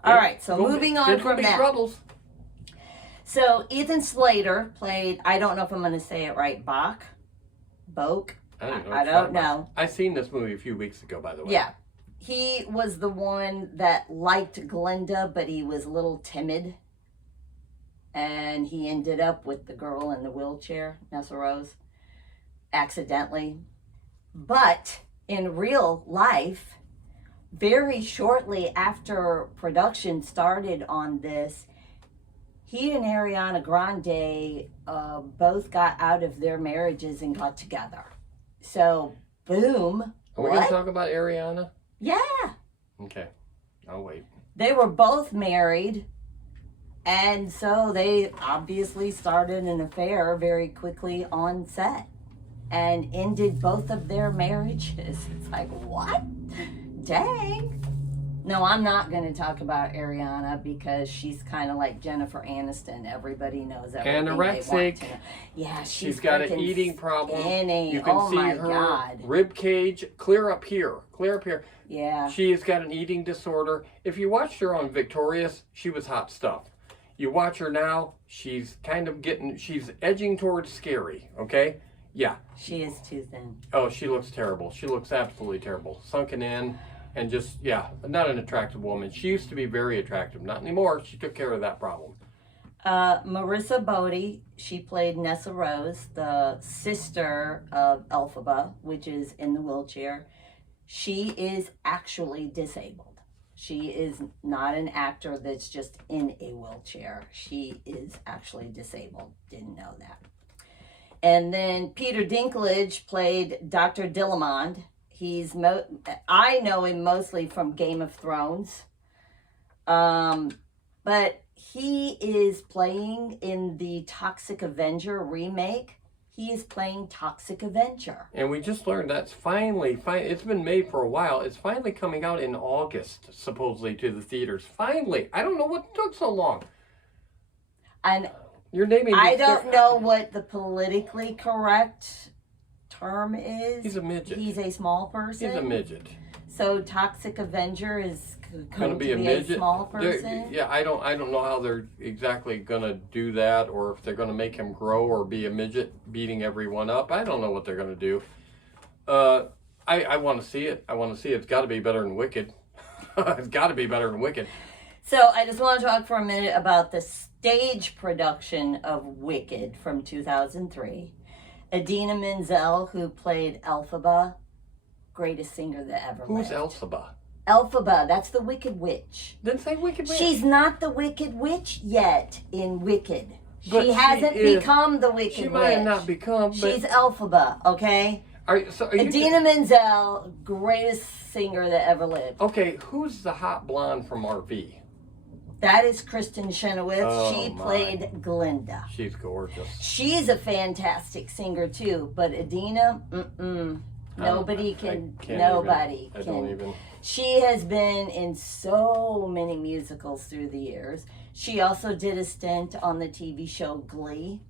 All right, so moving on from that. Troubles. So Ethan Slater played, I don't know if I'm going to say it right, Boke. I don't know. I seen this movie a few weeks ago, by the way. Yeah. He was the one that liked Glinda, but he was a little timid. And he ended up with the girl in the wheelchair, Nessa Rose, accidentally. But in real life, very shortly after production started on this, he and Ariana Grande both got out of their marriages and got together. So, boom. Are we going to talk about Ariana? Yeah. Okay. I'll wait. They were both married, and so they obviously started an affair very quickly on set and ended both of their marriages. It's like, what? Dang. No, I'm not going to talk about Ariana because she's kind of like Jennifer Aniston. Everybody knows everything Anorexic. they want to know. Yeah, She's got an freaking eating problem. skinny. You can oh see my her God. rib cage clear up here. Clear up here. Yeah. She has got an eating disorder. If you watched her on Victorious, she was hot stuff. You watch her now, she's she's edging towards scary, okay? Yeah. She is too thin. Oh, she looks terrible. She looks absolutely terrible. Sunken in and just, yeah, not an attractive woman. She used to be very attractive. Not anymore. She took care of that problem. Marissa Bodie, she played Nessa Rose, the sister of Elphaba, which is in the wheelchair. She is actually disabled. She is not an actor that's just in a wheelchair. She is actually disabled. Didn't know that. And then Peter Dinklage played Dr. Dillamond. I know him mostly from Game of Thrones. But he is playing in the Toxic Avenger remake. He is playing Toxic Avenger. And we just learned that's finally, it's been made for a while. It's finally coming out in August, supposedly, to the theaters. Finally. I don't know what took so long. And you're naming I don't know what the politically correct term is. He's a midget. He's a small person. He's a midget. So Toxic Avenger is going to be a midget. Small person. Yeah, I don't know how they're exactly going to do that, or if they're going to make him grow or be a midget beating everyone up. I don't know what they're going to do. I want to see it. I want to see it. It's got to be better than Wicked. It's got to be better than Wicked. So I just want to talk for a minute about the stage production of Wicked from 2003. Idina Menzel, who played Elphaba, greatest singer that ever lived. Who's Elphaba? Elphaba, that's the Wicked Witch. Didn't say Wicked Witch. She's not the Wicked Witch yet in Wicked. But she hasn't become the Wicked Witch. She might have not become, but... She's Elphaba, okay? Idina Menzel, greatest singer that ever lived. Okay, who's the hot blonde from RV? That is Kristen Chenoweth. Oh, she played Glinda. She's gorgeous. She's a fantastic singer too, but Idina, nobody can. She has been in so many musicals through the years. She also did a stint on the TV show Glee.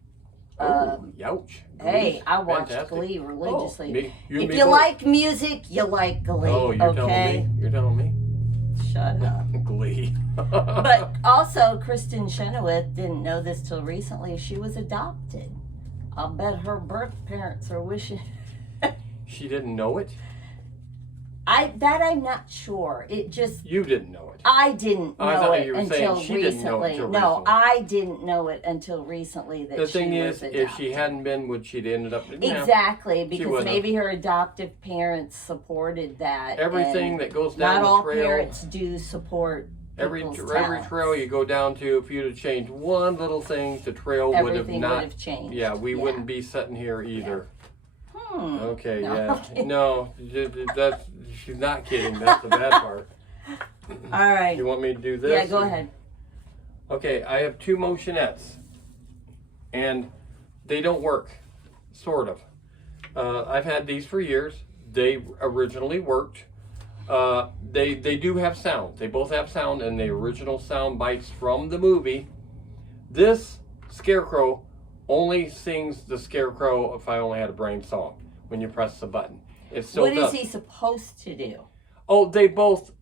Youch. Hey, I watched Glee religiously. If you like music, you like Glee. Oh, you're telling me? You're telling me? Shut up. Glee. But also, Kristen Chenoweth didn't know this till recently. She was adopted. I'll bet her birth parents are wishing. She didn't know it? I'm not sure. It just... You didn't know it. I didn't know it until she didn't know it recently. until No, recently. I didn't know it until recently that The she thing was is, adopted. if she hadn't been, would she'd ended up... Exactly, because wouldn't maybe her adoptive parents supported that. Everything that goes down not all the trail... parents do support Every talents. trail you go down to, if you'd have changed one little thing, the trail would have Everything not... would have changed. Yeah, we wouldn't be sitting here either. Okay, No, yeah. okay. No, that's... She's not kidding. That's the bad part. All right. You want me to do this? Yeah, go ahead. Okay, I have two motionettes. And they don't work. Sort of. I've had these for years. They originally worked. They do have sound. They both have sound, and the original sound bites from the movie. This Scarecrow only sings the Scarecrow If I Only Had a Brain song when you press the button. It still What does. is he supposed to do? Oh, they both,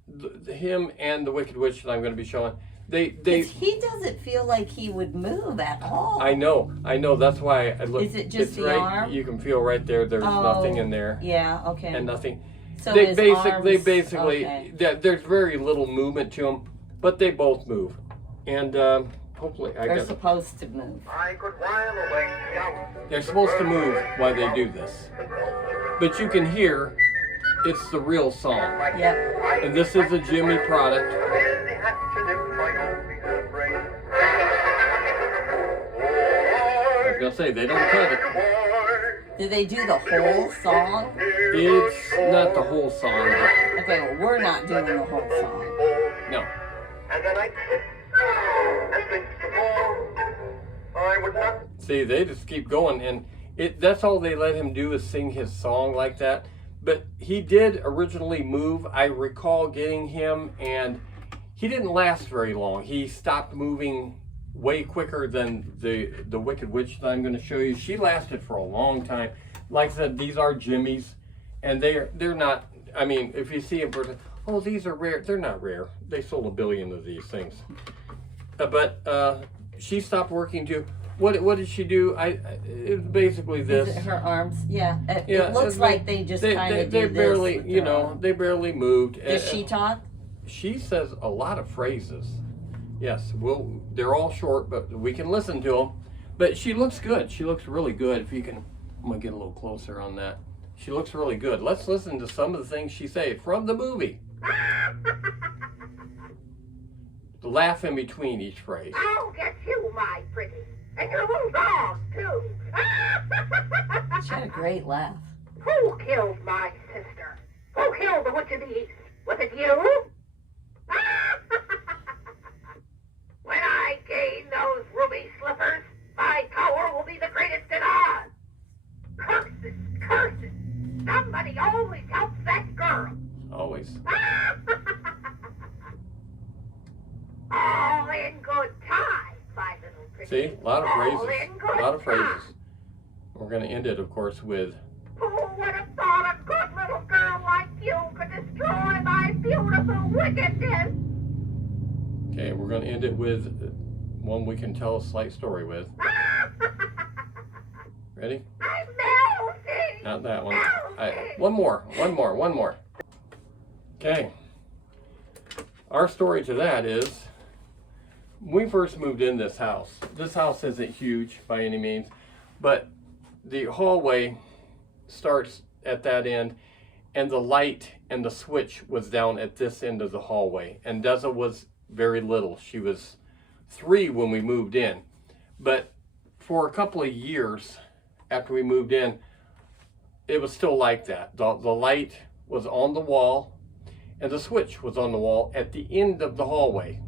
him and the Wicked Witch that I'm going to be showing, they. He doesn't feel like he would move at all. I know. That's why I look. Is it just it's the right, arm? You can feel right there. There's nothing in there. Yeah. Okay. And nothing. So They his basically, arms, okay. there's very little movement to them, but they both move, and hopefully They're supposed to move. They're supposed to move while they do this, but you can hear it's the real song. Yep. And this is a Jimmy product. I was gonna say they don't cut it. Do they do the whole song? It's not the whole song, but Okay, well, we're not doing the whole song. no. See, they just keep going, and that's all they let him do is sing his song like that. But he did originally move. I recall getting him, and he didn't last very long. He stopped moving way quicker than the Wicked Witch that I'm going to show you. She lasted for a long time. Like I said, these are Jimmys, and they're not. I mean, if you see them, oh, these are rare. They're not rare. They sold 1 billion of these things. But she stopped working too. What did she do? It was basically this. Is it her arms? Yeah. It Yeah, looks like they just kind of do they this barely, with you their know, arm. they barely moved. Does she talk? She says a lot of phrases. Yes, they're all short, but we can listen to them. But she looks good. She looks really good. If you can, I'm gonna get a little closer on that. She looks really good. Let's listen to some of the things she said from the movie. The laugh in between each phrase. I'll get you, my pretty, and your little dog too. She had a great laugh. Who killed my sister? Who killed the Witch of the East? Was it you? When I gain those ruby slippers, my tower will be the greatest in Oz. Curses, curses. Somebody always helps that girl. Always. All in good time, my little pretty. See, a lot of All phrases. in good A lot of time. phrases. We're gonna end it, of course, with. Who would have thought a good little girl like you could destroy my beautiful wickedness? Okay, we're gonna end it with one we can tell a slight story with. Ready? I'm melting. Not that one. One more. Okay. Our story to that is, when we first moved in this house isn't huge by any means, but the hallway starts at that end, and the light and the switch was down at this end of the hallway. And Deza was very little. She was 3 when we moved in. But for a couple of years after we moved in, it was still like that. The light was on the wall, and the switch was on the wall at the end of the hallway.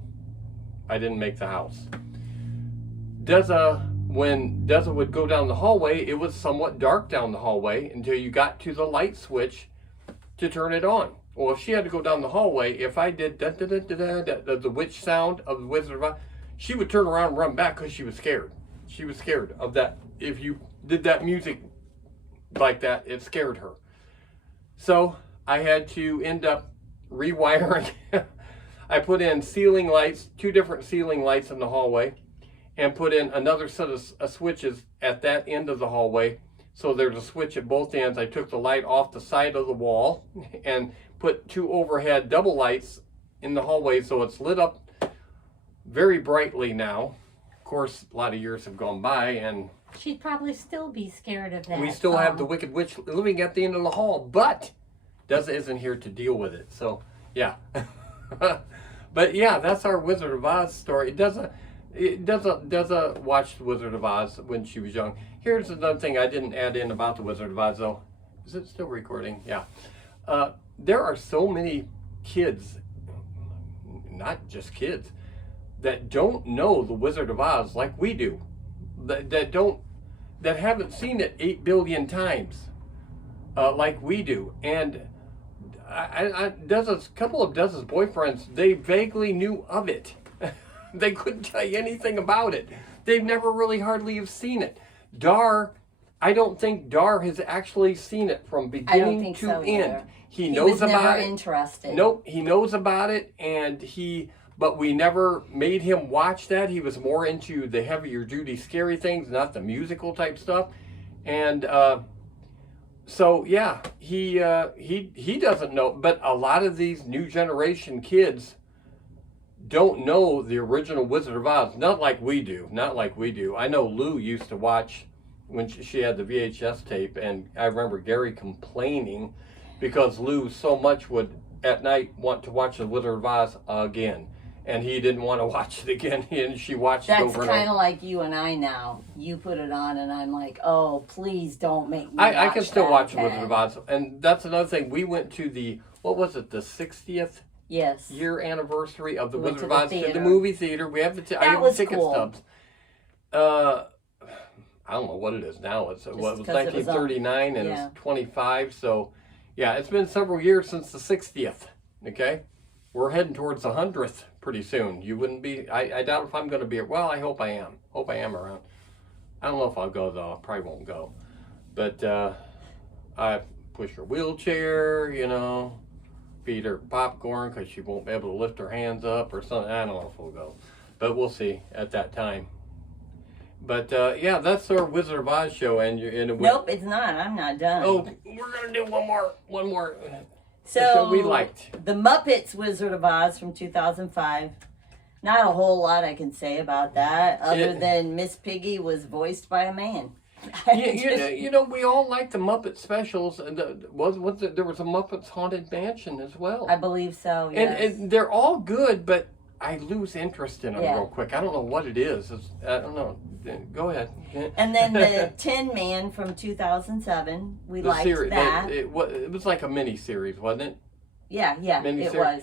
I didn't make the house. When Deza would go down the hallway, it was somewhat dark down the hallway until you got to the light switch to turn it on. Well, if she had to go down the hallway, if I did the witch sound of the Wizard of Oz, she would turn around and run back because she was scared. She was scared of that. If you did that music like that, it scared her. So I had to end up rewiring. I put in ceiling lights, 2 different ceiling lights in the hallway, and put in another set of switches at that end of the hallway. So there's a switch at both ends. I took the light off the side of the wall and put 2 overhead double lights in the hallway, so it's lit up very brightly now. Of course, a lot of years have gone by, and She'd probably still be scared of that. we still have the Wicked Witch living at the end of the hall, but Deza isn't here to deal with it. So, yeah. But yeah, that's our Wizard of Oz story. Deza watched The Wizard of Oz when she was young. Here's another thing I didn't add in about The Wizard of Oz, though. Is it still recording? Yeah. There are so many kids, not just kids, that don't know The Wizard of Oz like we do. That haven't seen it 8 billion times like we do. And a couple of Deza's boyfriends, they vaguely knew of it. They couldn't tell you anything about it. They've never really hardly have seen it. I don't think Dar has actually seen it from beginning to end. Either. He knows about never it. Interested. Nope, he knows about it, but we never made him watch that. He was more into the heavier duty scary things, not the musical type stuff. And so yeah, he doesn't know. But a lot of these new generation kids don't know the original Wizard of Oz, not like we do. I know Lou used to watch when she had the VHS tape, and I remember Gary complaining because Lou so much would at night want to watch the Wizard of Oz again, and he didn't want to watch it again, and she watched it over and over. That's kind of like you and I now. You put it on, and I'm like, oh, please don't make me I can still watch the again. Wizard of Oz, and that's another thing. We went to the 60th Yes. year anniversary of the We went Wizard of to the Oz to the theater. movie theater. We have I have the was ticket cool. stubs. I don't know what it is now. It was because it was 1939 and yeah. it's 25. So Yeah, it's been several years since the 60th. Okay, we're heading towards the 100th pretty soon. You wouldn't be. I doubt if I'm going to be. Well, I hope I am. Hope I am around. I don't know if I'll go though. I probably won't go. But I push her wheelchair. You know, feed her popcorn because she won't be able to lift her hands up or something. I don't know if we'll go, but we'll see at that time. But yeah, that's our Wizard of Oz show, and you're in a. Nope, it's not. I'm not done. Oh, we're gonna do one more. So we liked The Muppets Wizard of Oz from 2005. Not a whole lot I can say about that, other than Miss Piggy was voiced by a man. You know, we all like the Muppet specials, and there was a Muppets Haunted Mansion as well. I believe so. Yes. And they're all good, but I lose interest in them Yeah. real quick. I don't know what it is. I don't know. Go ahead. And then the Tin Man from 2007. We liked that. It was like a mini series, wasn't it? Yeah, it was.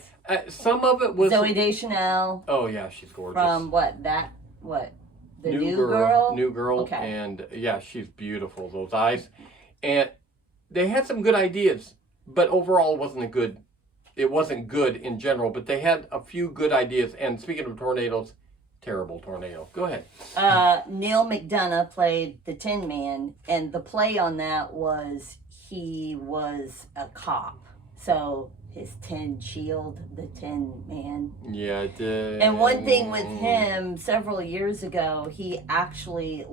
Some of it was Zoe Deschanel. Oh yeah, she's gorgeous. From the new girl? New girl. Okay. And yeah, she's beautiful. Those eyes, and they had some good ideas, but overall, it wasn't good in general. But they had a few good ideas. And speaking of tornadoes, terrible tornado. Go ahead. Neil McDonough played the Tin Man, and the play on that was he was a cop, so his tin shield, the Tin Man. Yeah, it did. And one thing with him, several years ago, he actually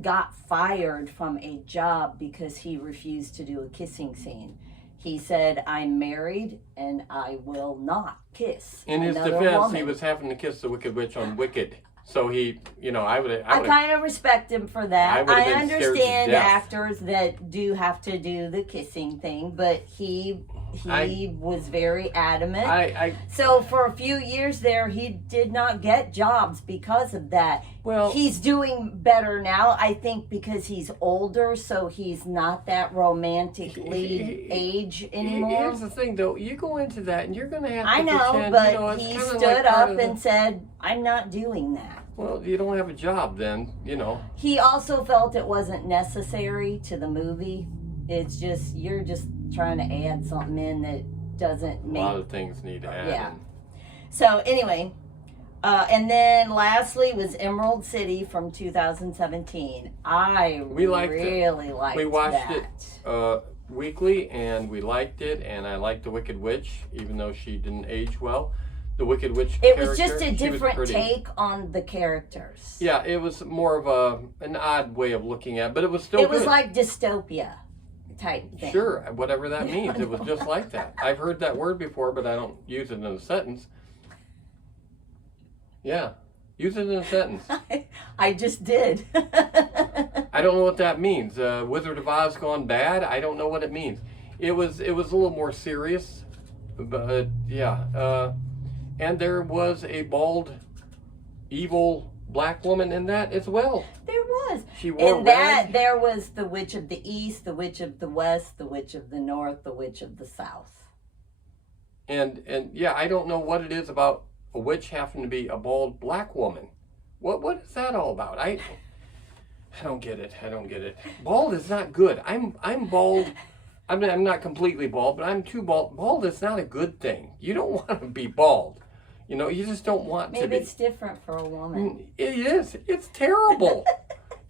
got fired from a job because he refused to do a kissing scene. He said, "I'm married and I will not kiss." In his another defense, woman. he was having to kiss the Wicked Witch on Wicked. So he, I kind of respect him for that. I understand actors that do have to do the kissing thing, but he was very adamant. So for a few years there, he did not get jobs because of that. Well, he's doing better now, I think, because he's older, so he's not that romantic lead age anymore. Here's the thing, though. You go into that, and you're going to have to I know, pretend, but he stood up and said, "I'm not doing that." Well, you don't have a job then, He also felt it wasn't necessary to the movie. It's just, you're just trying to add something in that doesn't make... A lot of things need to add in. So, anyway, and then lastly was Emerald City from 2017. We really liked We watched that. it weekly, and we liked it, and I liked the Wicked Witch, even though she didn't age well. The Wicked Witch It character, was just a she was different pretty. take on the characters. Yeah, it was more of an odd way of looking at it, but it was still It was good. like dystopia type thing. Sure, whatever that means. It was just like that. I've heard that word before, but I don't use it in a sentence. Yeah, use it in a sentence. I just did. I don't know what that means. Wizard of Oz gone bad? I don't know what it means. It was a little more serious, but yeah. And there was a bald, evil black woman in that as well. There was. She wore in red. that, there was the Witch of the East, the Witch of the West, the Witch of the North, the Witch of the South. And yeah, I don't know what it is about a witch having to be a bald black woman. What is that all about? I don't get it. I don't get it. Bald is not good. I'm bald. I'm not completely bald, but I'm too bald. Bald is not a good thing. You don't want to be bald. You just don't want to be. Maybe it's different for a woman. It is. It's terrible.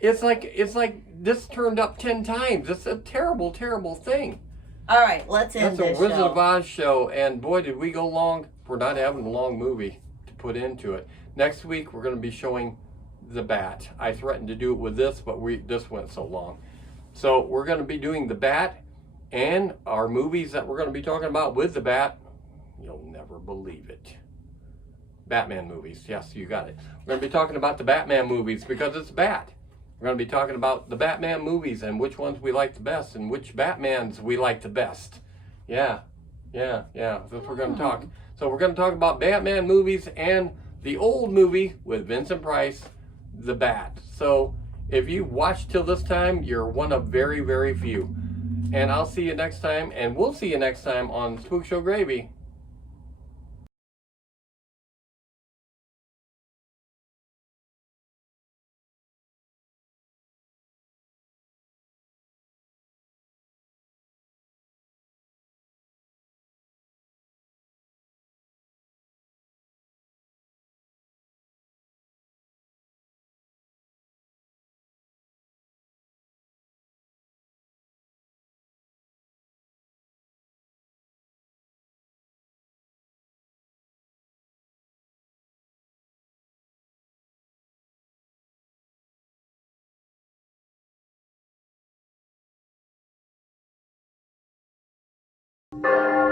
It's like this turned up 10 times. It's a terrible, terrible thing. All right, let's end That's this a Wizard show. of Oz show, and boy, did we go long. We're not having a long movie to put into it. Next week, we're going to be showing The Bat. I threatened to do it with this, but this went so long. So we're going to be doing The Bat, and our movies that we're going to be talking about with The Bat, you'll never believe it. Batman movies. Yes, you got it. We're going to be talking about the Batman movies because it's Bat. We're going to be talking about the Batman movies and which ones we like the best and which Batmans we like the best. Yeah. That's what we're going to talk. So we're going to talk about Batman movies and the old movie with Vincent Price, The Bat. So if you watched till this time, you're one of very, very few. And I'll see you next time, and we'll see you next time on Spook Show Gravy. Bye.